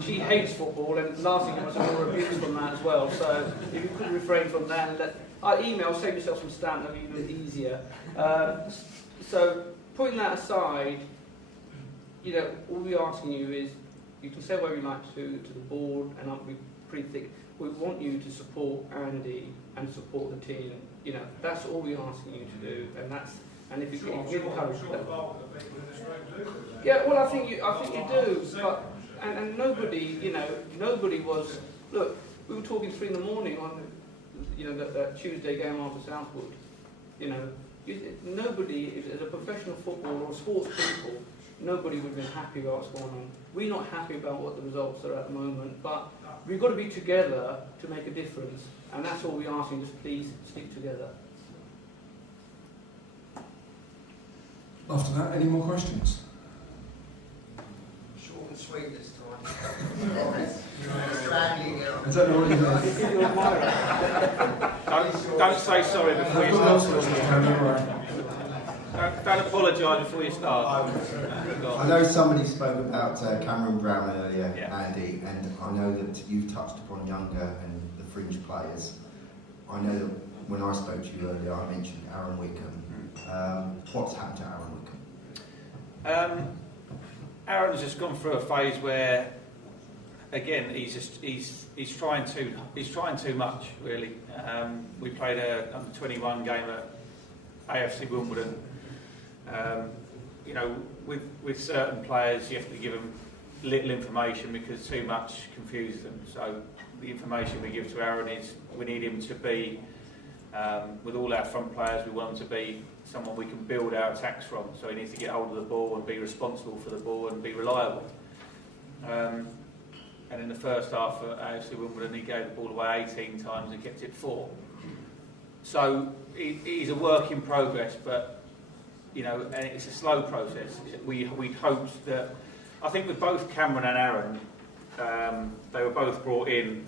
she hates football, and last thing you want to more abuse from that as well. So if you could refrain from that, and email, save yourself some stamp, that'll be even easier. So putting that aside, you know, all we're asking you is, you can say whatever you like to the board, and I'll be pretty thick. We want you to support Andy and support the team. You know, that's all we're asking you to do, and if you can encourage them. Yeah, well, I think you do, but and nobody, you know, nobody was. Look, we were talking 3 in the morning on, you know, that Tuesday game after Southwood. You know, nobody, as a professional footballer or sports people, nobody would have been happy about what's going on. We're not happy about what the results are at the moment, but we've got to be together to make a difference, and that's all we're asking. Just please stick together. After that, any more questions? Short and sweet this time. I don't know what you mean. Don't say sorry before you start. Don't apologise before you start. I know somebody spoke about Cameron Brown earlier, yeah. Andy, and I know that you've touched upon Younger and the fringe players. I know that when I spoke to you earlier, I mentioned Aaron Wickham. What's happened to Aaron Wickham? Aaron's just gone through a phase where, again, he's trying too much, really. We played a under-21 game at AFC Wimbledon. You know, with certain players, you have to give them little information because too much confuses them. So the information we give to Aaron is we need him to be, with all our front players, we want him to be someone we can build our attacks from. So he needs to get hold of the ball and be responsible for the ball and be reliable. And in the first half at AFC Wimbledon, he gave the ball away 18 times and kept it 4. So he's a work in progress, but you know, and it's a slow process. We'd hoped that, I think with both Cameron and Aaron, they were both brought in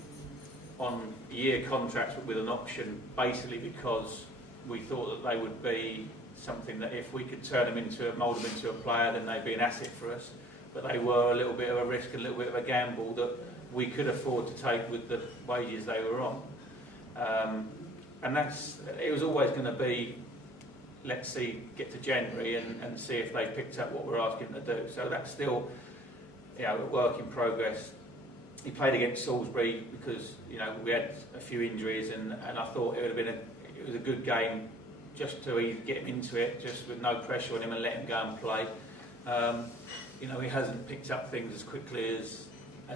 on year contracts but with an option, basically because we thought that they would be something that if we could mould them into a player, then they'd be an asset for us. But they were a little bit of a risk, a little bit of a gamble that we could afford to take with the wages they were on. And it was always going to be, let's see, get to January and see if they picked up what we're asking them to do. So that's still, you know, a work in progress. He played against Salisbury because, you know, we had a few injuries, and I thought it was a good game just to get him into it, just with no pressure on him and let him go and play. You know, he hasn't picked up things as quickly as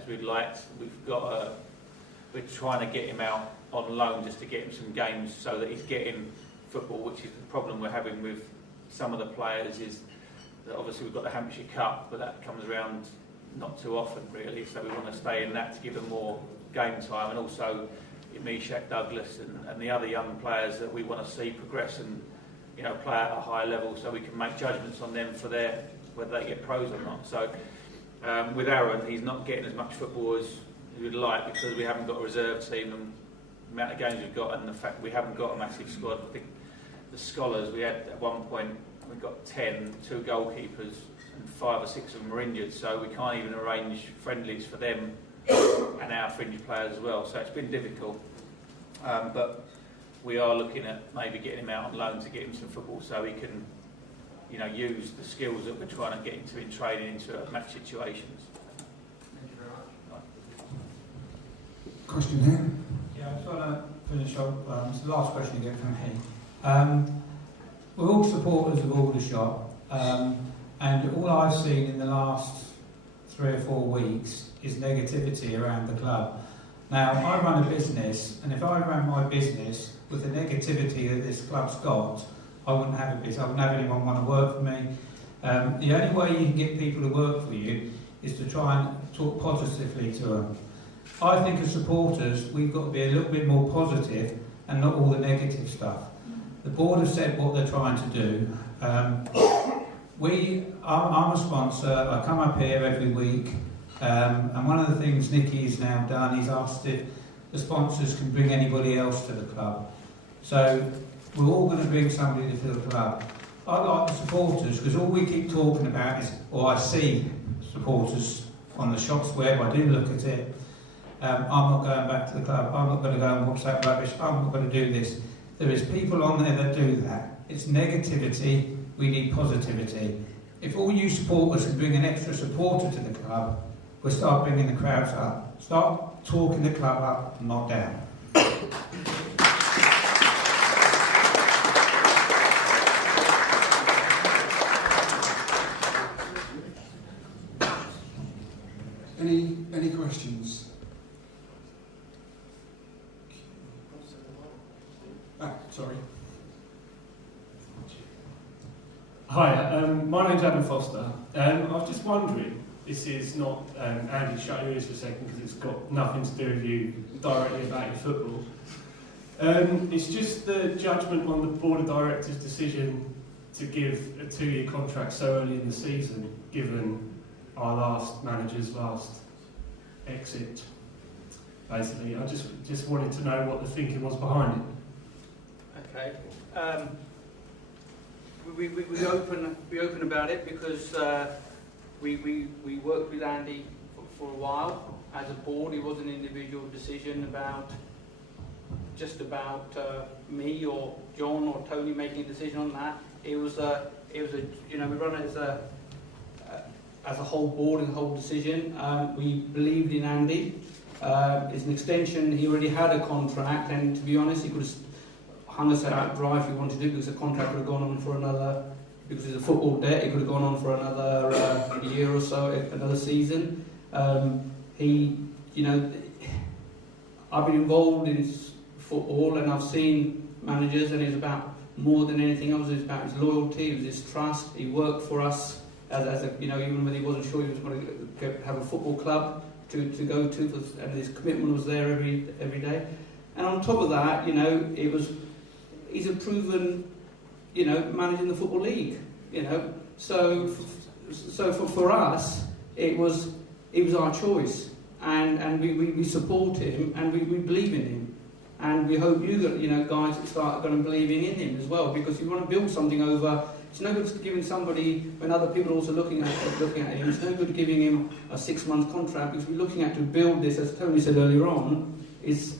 we'd liked. We're trying to get him out on loan just to get him some games so that he's getting football, which is the problem we're having with some of the players is that obviously we've got the Hampshire Cup, but that comes around not too often really, so we want to stay in that to give them more game time, and also Meshach Douglas and the other young players that we want to see progress and play at a higher level, so we can make judgments on them for whether they get pros or not. So with Aaron, he's not getting as much football as he would like because we haven't got a reserve team and the amount of games we've got, and the fact we haven't got a massive squad. I think the Scholars, we had at one point we got 10, 2 goalkeepers, and 5 or 6 of them were injured, so we can't even arrange friendlies for them and our fringe players as well. So it's been difficult, but we are looking at maybe getting him out on loan to get him some football so he can, use the skills that we're trying to get into in training into match situations. Thank you very much. Question here. Yeah, I just want to finish up. It's the last question you get from me. We're all supporters of Aldershot, and all I've seen in the last 3 or 4 weeks is negativity around the club. Now, I run a business, and if I ran my business with the negativity that this club's got, I wouldn't have a business. I wouldn't have anyone want to work for me. The only way you can get people to work for you is to try and talk positively to them. I think as supporters, we've got to be a little bit more positive and not all the negative stuff. The board have said what they're trying to do. I'm a sponsor. I come up here every week, and one of the things Nicky's now done, he's asked if the sponsors can bring anybody else to the club. So we're all going to bring somebody to the club. I like the supporters because all we keep talking about is, or I see supporters on the shops web, I do look at it. I'm not going back to the club. I'm not going to go and watch that rubbish. I'm not going to do this. There is people on there that do that. It's negativity. We need positivity. If all you supporters can bring an extra supporter to the club, we'll start bringing the crowds up. Start talking the club up, not down. Any questions? Sorry. Hi, my name's Adam Foster. I was just wondering, this is not Andy, shut your ears for a second because it's got nothing to do with you directly about your football. It's just the judgment on the board of directors' decision to give a 2-year contract so early in the season, given our last manager's last exit. Basically, I just wanted to know what the thinking was behind it. Okay. We open about it because we worked with Andy for a while as a board. It was an individual decision about me or John or Tony making a decision on that. It was we run it as a whole board and whole decision. We believed in Andy. It's an extension. He already had a contract, and to be honest, he could have hung us out dry if he wanted to, because the contract would have gone on for another, because it's a football debt, it could have gone on for another year or so, another season. I've been involved in football and I've seen managers, and it's about more than anything else, it's about his loyalty, it was his trust. He worked for us as a, even when he wasn't sure he was going to have a football club to go to, and his commitment was there every day. And on top of that, he's a proven, managing the Football League, So for us, it was our choice, and we support him, and we believe in him, and we hope you guys start going to believing in him as well, because you want to build something over. It's no good giving somebody when other people are also looking at him. It's no good giving him a 6-month contract, because we're looking at to build this, as Tony said earlier on, is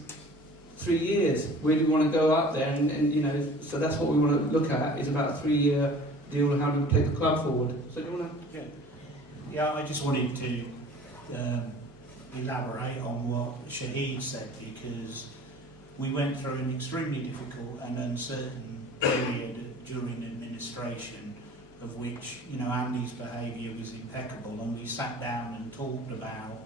3 years. Where do we want to go up there? And so that's what we want to look at, is about a 3-year deal and how do we take the club forward. So do you want to? Yeah, I just wanted to elaborate on what Shahid said, because we went through an extremely difficult and uncertain period during administration, of which Andy's behaviour was impeccable, and we sat down and talked about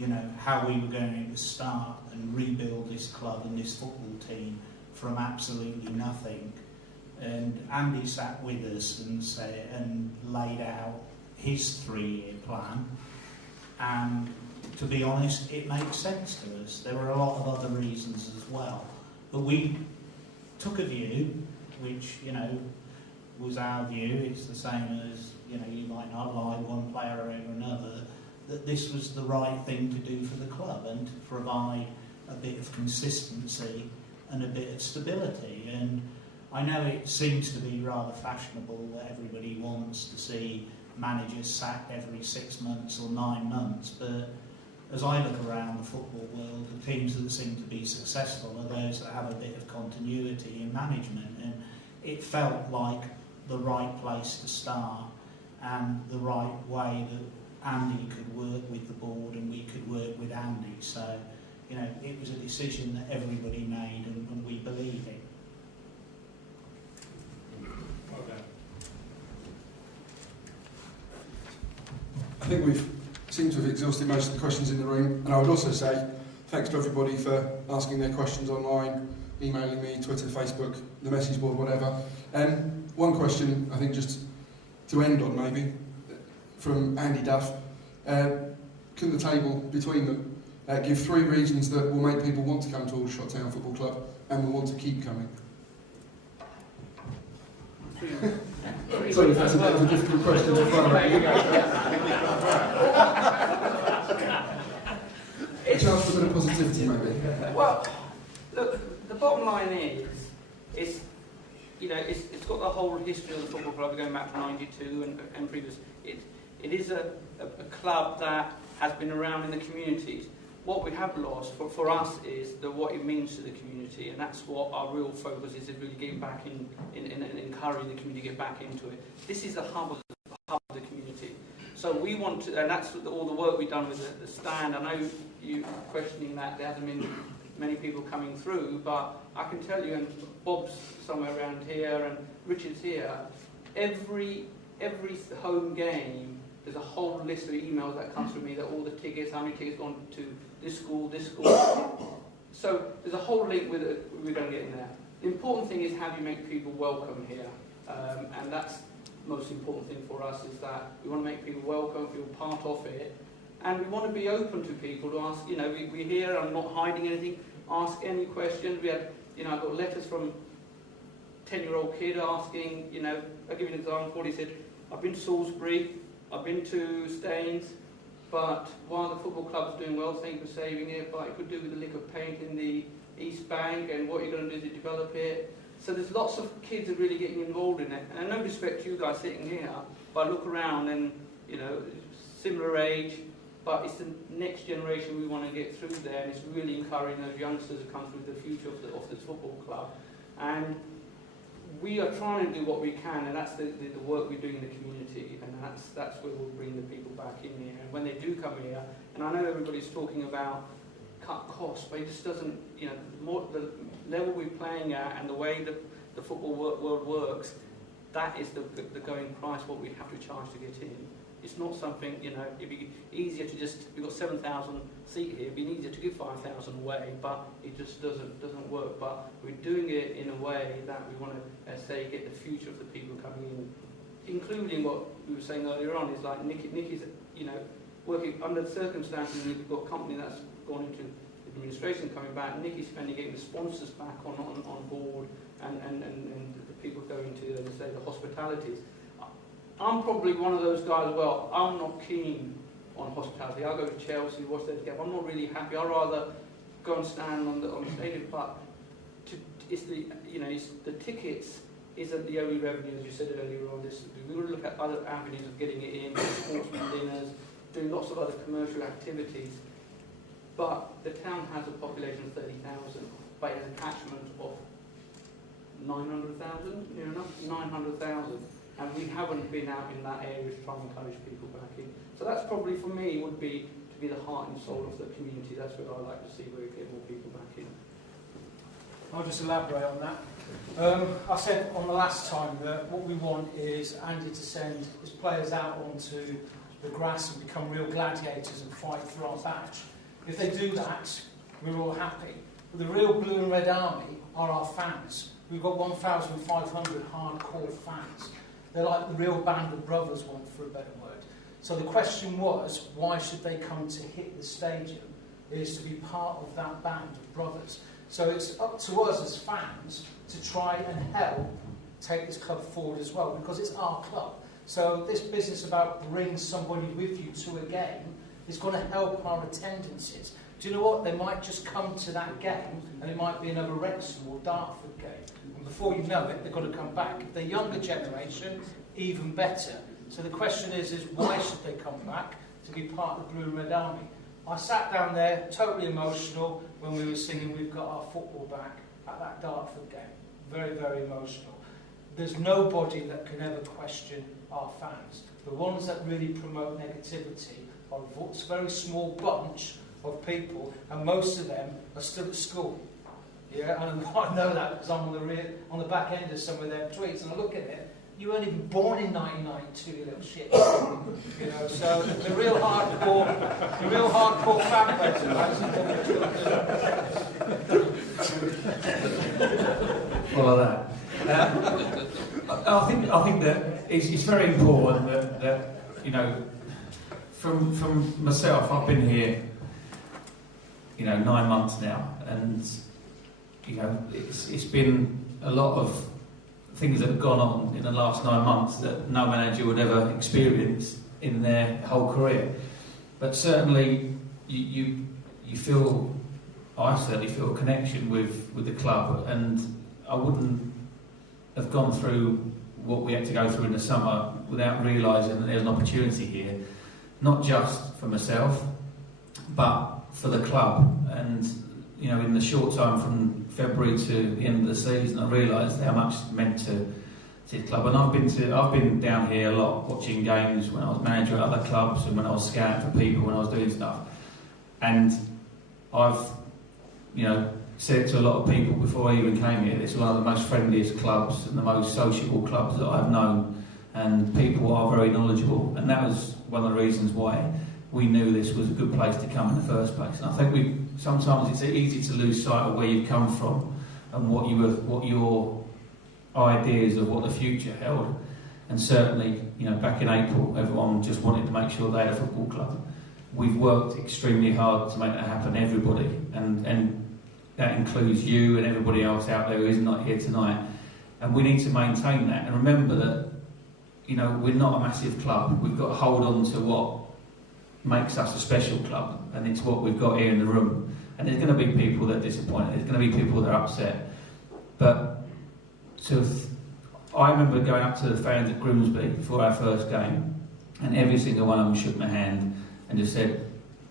you know, how we were going to start and rebuild this club and this football team from absolutely nothing. And Andy sat with us and laid out his 3-year plan. And to be honest, it makes sense to us. There were a lot of other reasons as well. But we took a view, which, you know, was our view. It's the same as, you know, you might not like one player over another, that this was the right thing to do for the club and to provide a bit of consistency and a bit of stability. And I know it seems to be rather fashionable that everybody wants to see managers sacked every 6 months or 9 months, but as I look around the football world, the teams that seem to be successful are those that have a bit of continuity in management, and it felt like the right place to start and the right way that Andy could work with the board and we could work with Andy. So, you know, it was a decision that everybody made and we believe in. I think we've seemed to have exhausted most of the questions in the room, and I would also say thanks to everybody for asking their questions online, emailing me, Twitter, Facebook, the message board, whatever. One question, I think, just to end on maybe, from Andy Duff. Can the table between them give 3 reasons that will make people want to come to Aldershot Town Football Club and will want to keep coming? Sorry if that's a bit of a difficult question to throw at you. A chance for a bit of positivity, maybe. Well, look, the bottom line is you know, it's got the whole history of the football club going back to '92 and previous. It is a club that has been around in the communities. What we have lost for us is what it means to the community, and that's what our real focus is really getting back in encouraging the community to get back into it. This is the hub of the community. So we want to, and that's all the work we've done with the stand. I know you questioning that there hasn't been many people coming through, but I can tell you, and Bob's somewhere around here, and Richard's here, every home game, there's a whole list of emails that comes from me that all the tickets, how many tickets gone to this school. So there's a whole link with it we're going to get in there. The important thing is how do you make people welcome here, and that's the most important thing for us, is that we want to make people welcome, feel part of it, and we want to be open to people to ask. You know, we're here, I'm not hiding anything. Ask any questions. We had, you know, I got letters from 10-year-old kid asking, you know, I'll give you an example. He said, I've been to Salisbury, I've been to Staines, but while the football club's doing well, thank you for saving it, but it could do with a lick of paint in the East Bank, and what you're going to do to develop it. So there's lots of kids that are really getting involved in it. And no disrespect to you guys sitting here, but I look around and, you know, similar age, but it's the next generation we want to get through there, and it's really encouraging those youngsters to come through the future of this football club. And we are trying to do what we can, and that's the work we're doing in the community, and that's where we'll bring the people back in here. And when they do come here, and I know everybody's talking about cut costs, but it just doesn't, you know, the level we're playing at and the way the football world works, that is the going price, what we have to charge to get in. It's not something, you know, it'd be easier to just, we've got 7,000 seat here, it'd be easier to give 5,000 away, but it just doesn't work. But we're doing it in a way that we want to, say, get the future of the people coming in, including what we were saying earlier on, is like Nicky's, you know, working under the circumstances. We've got a company that's gone into administration coming back. Nicky's spending getting the sponsors back on board, and the people going to, say, the hospitalities. I'm probably one of those guys as well. I'm not keen on hospitality. I go to Chelsea, watch their game. I'm not really happy. I'd rather go and stand on the stadium. But it's the, you know, it's the tickets isn't the only revenue, as you said earlier on. We will look at other avenues of getting it in, sportsman dinners, doing lots of other commercial activities. But the town has a population of 30,000, but it has a catchment of 900,000, near enough, 900,000. And we haven't been out in that area to try and encourage people back in. So that's probably, for me, would be to be the heart and soul of the community. That's what I like to see, where we get more people back in. I'll just elaborate on that. I said on the last time that what we want is Andy to send his players out onto the grass and become real gladiators and fight for our badge. If they do that, we're all happy. But the real Blue and Red Army are our fans. We've got 1,500 hardcore fans. They're like the real band of brothers, one for a better word. So the question was, why should they come to hit the stadium? Is to be part of that band of brothers. So it's up to us as fans to try and help take this club forward as well, because it's our club. So this business about bringing somebody with you to a game is going to help our attendances. Do you know what? They might just come to that game, and it might be another Wrexham or Dartford game. And before you know it, they've got to come back. If they're younger generation, even better. So the question is why should they come back to be part of the Blue and Red Army? I sat down there, totally emotional, when we were singing We've Got Our Football Back at that Dartford game. Very, very emotional. There's nobody that can ever question our fans. The ones that really promote negativity are a very small bunch of people, and most of them are still at school. Yeah, and I know that because I'm on the back end of some of their tweets, and I look at it. You weren't even born in 1992, you little shit. You know, so the real hardcore fan base. Follow that. I think that it's very important that you know, from myself, I've been here, 9 months now, and it's been a lot of things that have gone on in the last 9 months that no manager would ever experience in their whole career. But certainly, you feel, I certainly feel a connection with the club, and I wouldn't have gone through what we had to go through in the summer without realising that there's an opportunity here, not just for myself, but for the club. And in the short time from February to the end of the season, I realised how much it meant to the club. And I've been down here a lot, watching games when I was manager at other clubs and when I was scouting for people, when I was doing stuff. And I've, said to a lot of people before I even came here, it's one of the most friendliest clubs and the most sociable clubs that I've known. And people are very knowledgeable. And that was one of the reasons why we knew this was a good place to come in the first place. And I think sometimes it's easy to lose sight of where you've come from and what your ideas of what the future held. And certainly, back in April, everyone just wanted to make sure they had a football club. We've worked extremely hard to make that happen, everybody, and that includes you and everybody else out there who is not here tonight. And we need to maintain that and remember that, we're not a massive club. We've got to hold on to what makes us a special club, and it's what we've got here in the room. And there's going to be people that are disappointed, there's going to be people that are upset, but I remember going up to the fans at Grimsby before our first game, and every single one of them shook my hand and just said,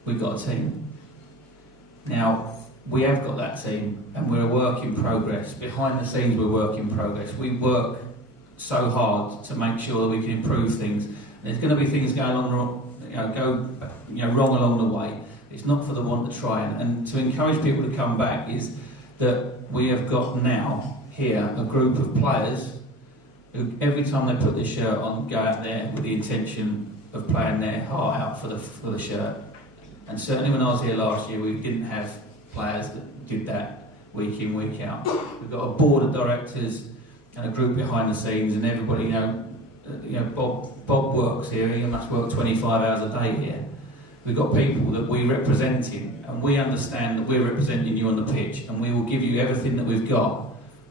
we've got a team. Now, we have got that team, and we're a work in progress. Behind the scenes, we're a work in progress. We work so hard to make sure that we can improve things. And there's going to be things going on wrong along the way. It's not for the want to try. And to encourage people to come back is that we have got now here a group of players who every time they put their shirt on go out there with the intention of playing their heart out for the shirt. And certainly when I was here last year, we didn't have players that did that week in, week out. We've got a board of directors and a group behind the scenes, and everybody, Bob works here. He must work 25 hours a day here. We've got people that we representing, and we understand that we're representing you on the pitch, and we will give you everything that we've got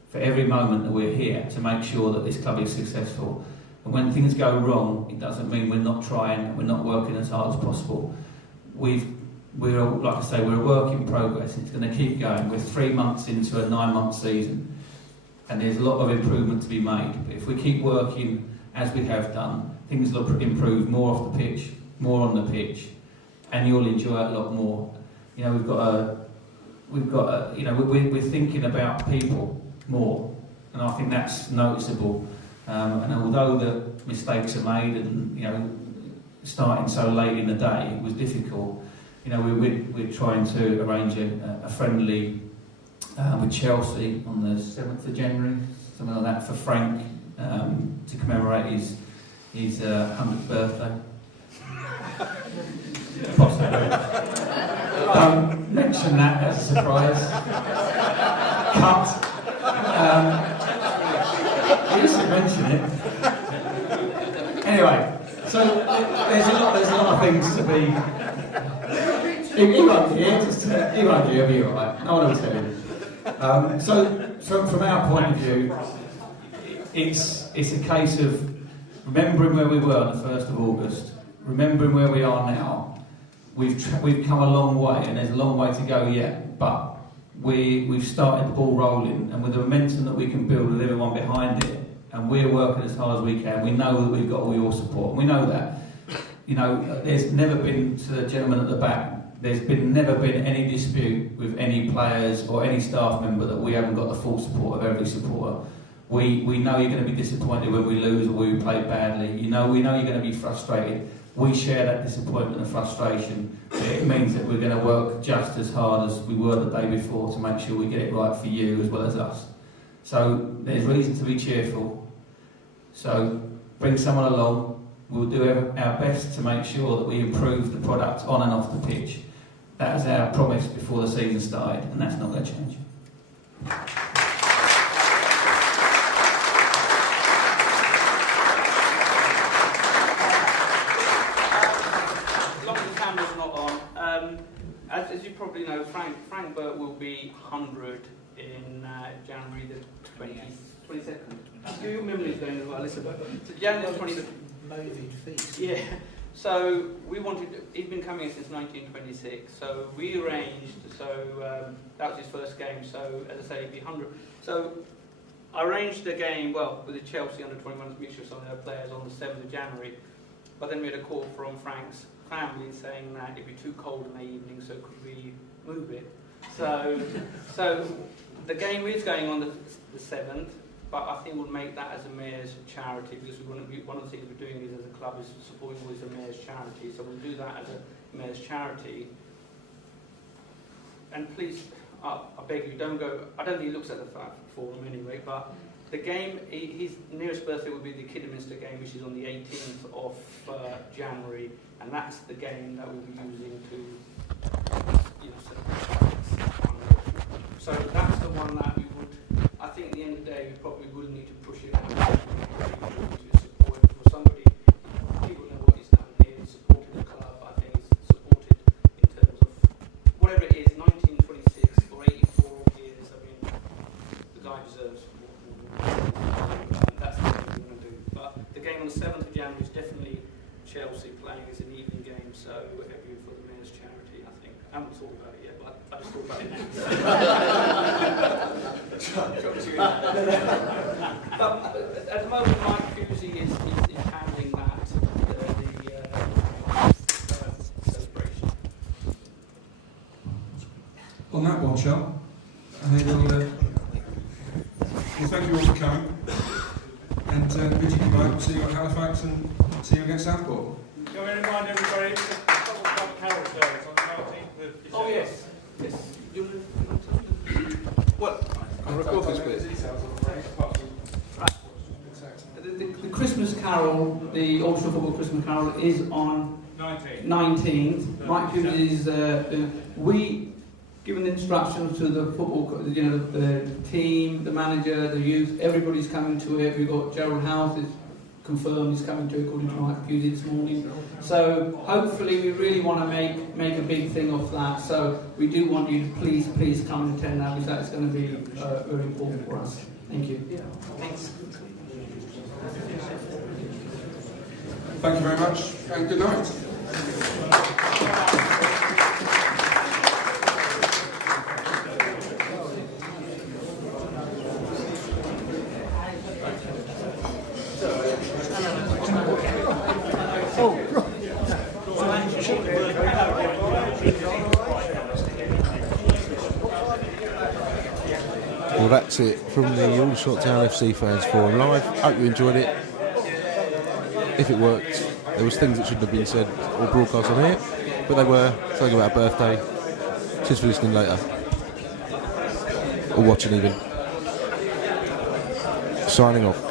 for every moment that we're here to make sure that this club is successful. And when things go wrong, it doesn't mean we're not trying, we're not working as hard as possible. We're like I say, we're a work in progress. It's going to keep going. We're 3 months into a 9-month season, and there's a lot of improvement to be made. But if we keep working as we have done, things will improve more off the pitch, more on the pitch, and you'll enjoy it a lot more. We're thinking about people more, and I think that's noticeable. And although the mistakes are made, and starting so late in the day, it was difficult. We're trying to arrange a friendly with Chelsea on the 7th of January, something like that, for Frank to commemorate his 100th birthday. Possibly. Mention that as a surprise. Cut. You should mention it. Anyway, so there's a lot of things to be. He won't hear, he won't hear, he'll be alright. No one will tell him. So from our point of view, it's a case of remembering where we were on the 1st of August, remembering where we are now. We've come a long way, and there's a long way to go yet, but we've started the ball rolling, and with the momentum that we can build with everyone behind it, and we're working as hard as we can, we know that we've got all your support, and we know that. You know, there's never been, to the gentleman at the back, never been any dispute with any players or any staff member that we haven't got the full support of every supporter. We know you're going to be disappointed when we lose or we play badly. We know you're going to be frustrated. We share that disappointment and frustration. But it means that we're going to work just as hard as we were the day before to make sure we get it right for you as well as us. So there's reason to be cheerful. So bring someone along. We'll do our best to make sure that we improve the product on and off the pitch. That was our promise before the season started, and that's not going to change. As you probably know, Frank Burt will be 100 in January the 22nd. Your memory's going as well, Elizabeth. So January the 22nd. Yeah. So he's been coming here since 1926. So we arranged. So that was his first game. So as I say, he'd be 100. So I arranged the game with the Chelsea under-21s mixture of some of their players on the 7th of January. But then we had a call from Frank's family saying that it'd be too cold in the evening, so could we move it? So the game is going on the 7th, but I think we'll make that as a mayor's charity, because one of the things we're doing is as a club is supporting always a mayor's charity, so we'll do that as a mayor's charity. And please, I beg you, don't go. I don't think he looks at the forum anyway, but the game, his nearest birthday will be the Kidderminster game, which is on the 18th of January, and that's the game that we'll be using to, celebrate. So that's the one that we would, I think at the end of the day, we probably would need to push it out to support it for somebody. People know what he's done here, he's supported the club, I think he's supported in terms of whatever it is, 1926 or 84 years, I mean, the guy deserves more. That's what we're going to do. But the game on the 7th of January is definitely Chelsea playing as an evening game, so whatever you for the mayor's charity, I think. I haven't thought about it yet, but I just thought about it now. But at the moment, Mike Pusey is handling that, celebration. On that one, Sean, I think we'll thank you all for coming. And bid you goodbye. See you at Halifax and see you against Southport. Can we remind everybody it's a Carol service on the 19th of December? Oh, yes. Well, I'll record this bit. The Christmas Carol, the Aldershot Football Christmas Carol, is on 19th. Mike Hughes is given instructions to the football, the team, the manager, the youth. Everybody's coming to it. We've got Gerald House is confirmed he's coming to it, according to Mike Hughes this morning. So hopefully we really want to make a big thing of that. So we do want you to please come and attend that, because that's going to be very important for us. Thank you. Thanks. Thank you very much, and good night. Well, that's it from the Aldershot Town FC Fans Forum Live. Hope you enjoyed it. If it worked, there was things that shouldn't have been said or broadcast on here, but they were. Something about a birthday. Cheers for listening later. Or watching even. Signing off.